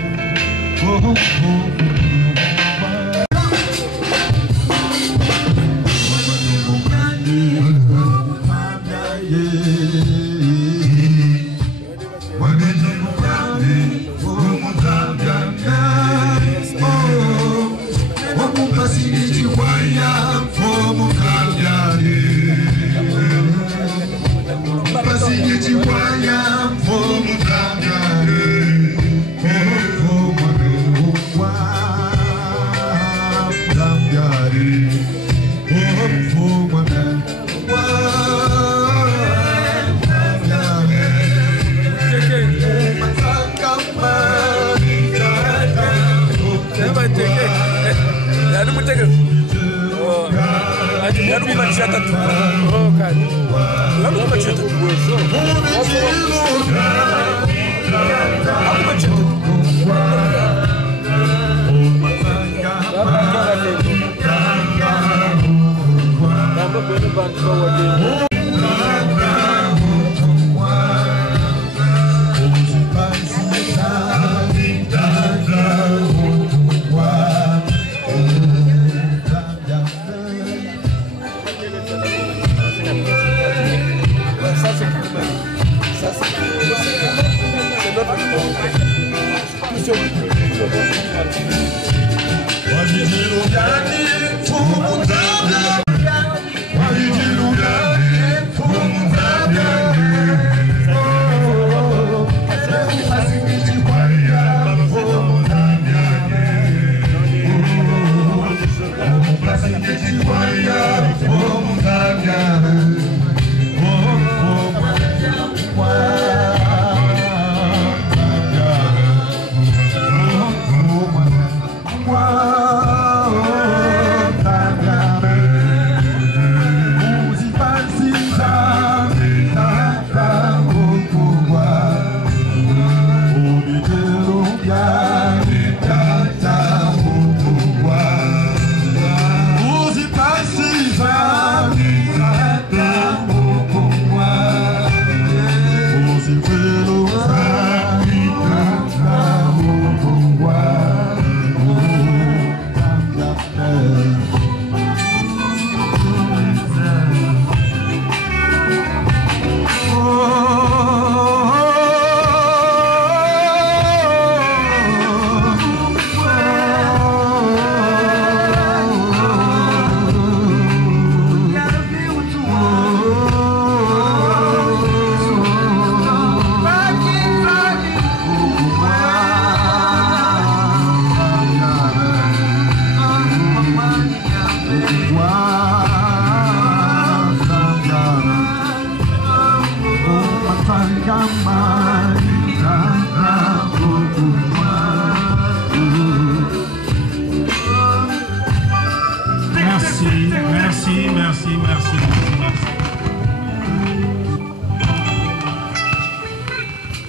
Merci.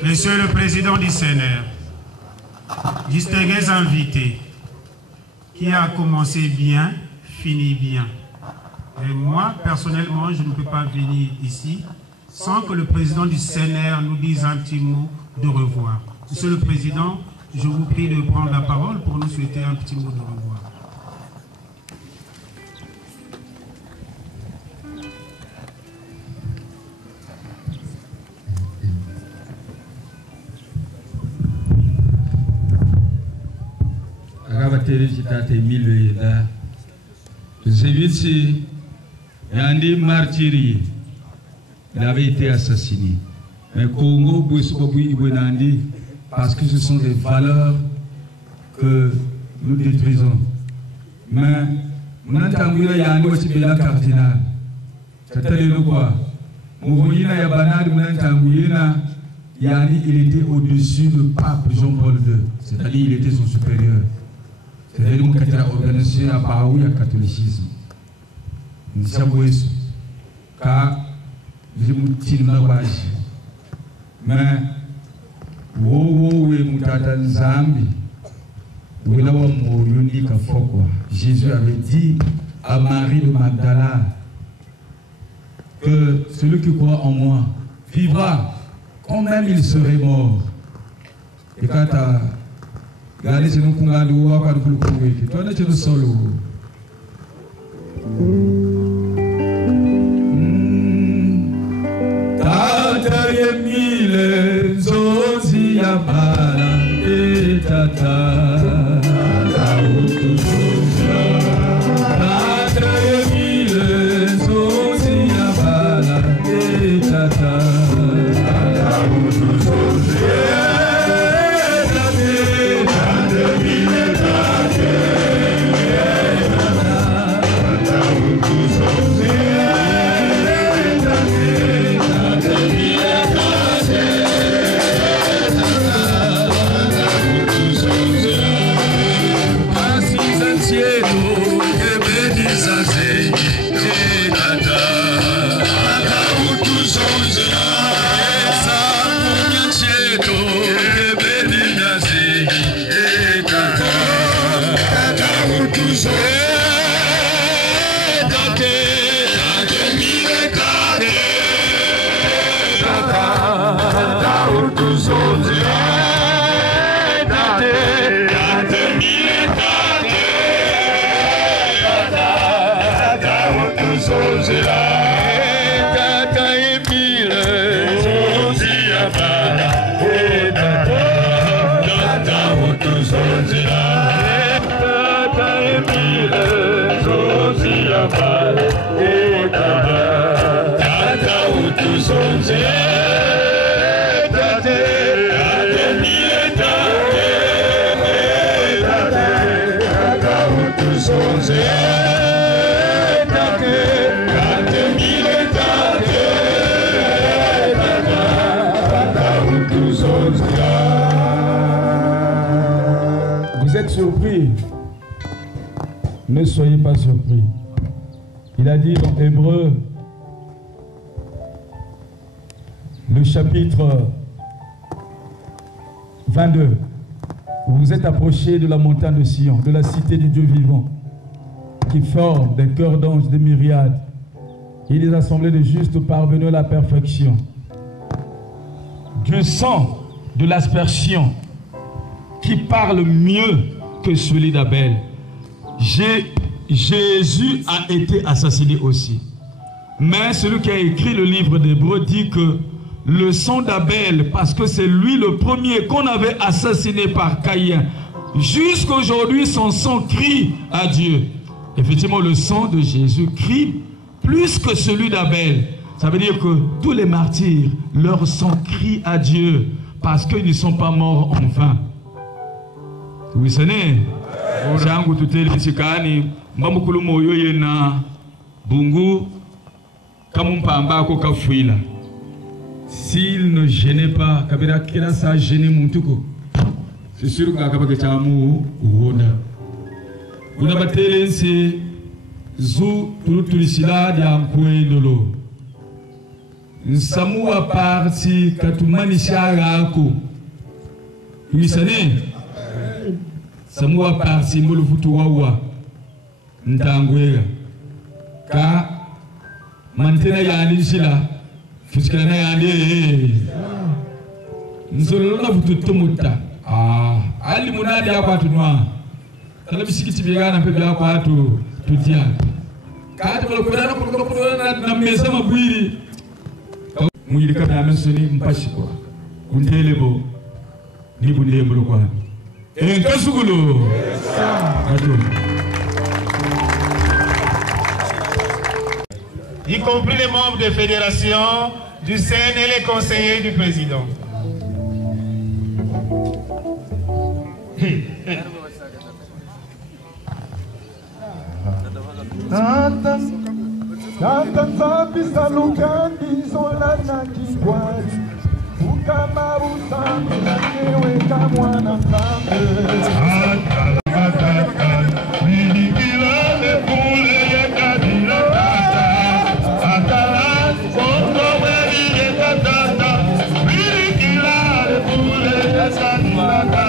Monsieur le Président du CNR, distingués invités, qui a commencé bien, finit bien. Et moi, personnellement, je ne peux pas venir ici sans que le président du CNR nous dise un petit mot de revoir. Monsieur le Président, je vous prie de prendre la parole pour nous souhaiter un petit mot de revoir. Il avait été assassiné. Mais Congo, parce que ce sont des valeurs que nous détruisons. Mais nous avons dit cardinal. C'est-à-dire quoi? Il était au-dessus du pape Jean-Paul II. C'est-à-dire qu'il était son supérieur. C'est-à-dire qu'il a organisé à Baou le catholicisme. Nous savons ça. Car je me dis mais Jésus avait dit à Marie de Magdala que celui qui croit en moi vivra quand même il serait mort. Et quand tu as regardé ce nous toi tu es solo. Tata Yemile Zozi Yabala et Tata Tata Yemile Zozi Yabala et Tata Vous êtes surpris? Ne soyez pas surpris. Il a dit dans Hébreux, le chapitre 22, vous vous êtes approchés de la montagne de Sion, de la cité du Dieu vivant, qui forme des cœurs d'anges, des myriades, et des assemblées de justes parvenus à la perfection. Du sang de l'aspersion, qui parle mieux que celui d'Abel. Jésus a été assassiné aussi. Mais celui qui a écrit le livre d'Hébreux dit que le sang d'Abel, parce que c'est lui le premier qu'on avait assassiné par Caïn, jusqu'à aujourd'hui son sang crie à Dieu. Effectivement, le sang de Jésus crie plus que celui d'Abel. Ça veut dire que tous les martyrs, leur sang crie à Dieu parce qu'ils ne sont pas morts en vain. Vous savez, s'il ne gênait pas, ça a gêné mon tuko. C'est sûr que vous n'avez pas laissé Zou Turuturisila Diankwe Lolo. Nsamu parti Katumani Siarako. Vous savez, Samu parti Molufutuawa Ntangwega. Ka Mantena Yandi Sila. Fuskana Yandi. nzolona bututo mutta ali munadi yako atunwa tala bisikiti bigana pe bya kwa atu tutia kati balokudana kulokudana na meza mabwiri mwili kabla amesoni mpashiko kundelebo ni bundembo kwa kasugulu y compris les membres de fédération du CN et les conseillers du président. Thank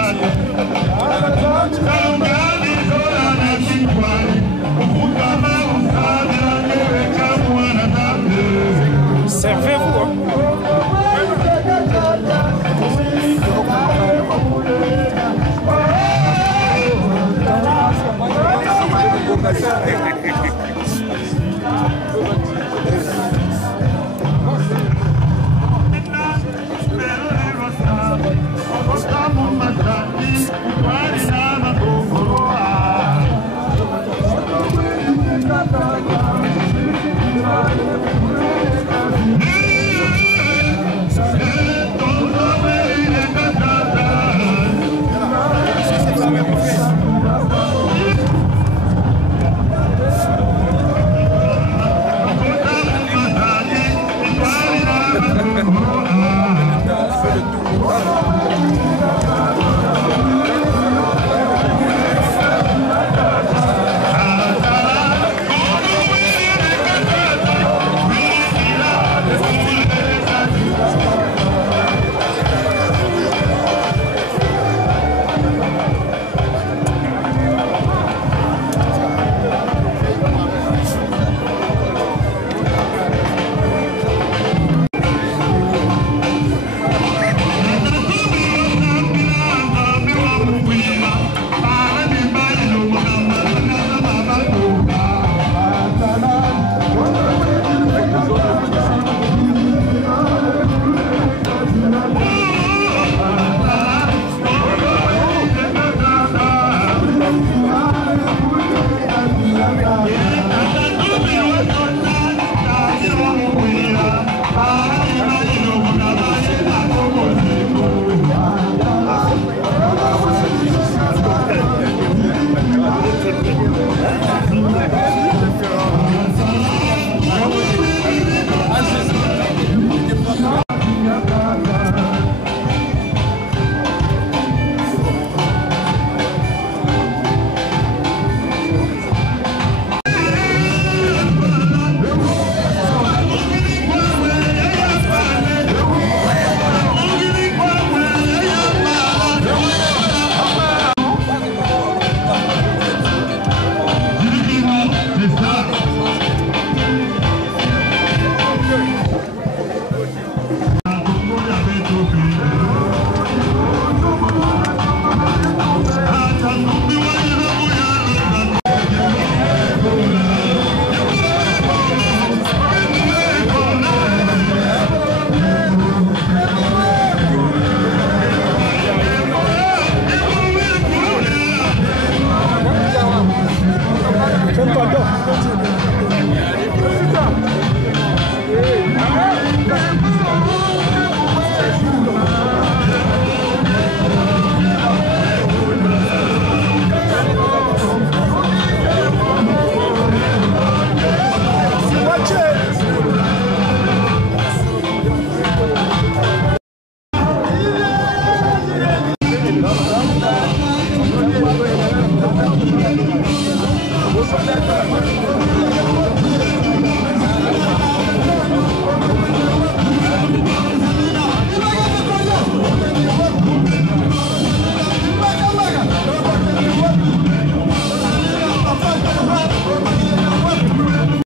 you.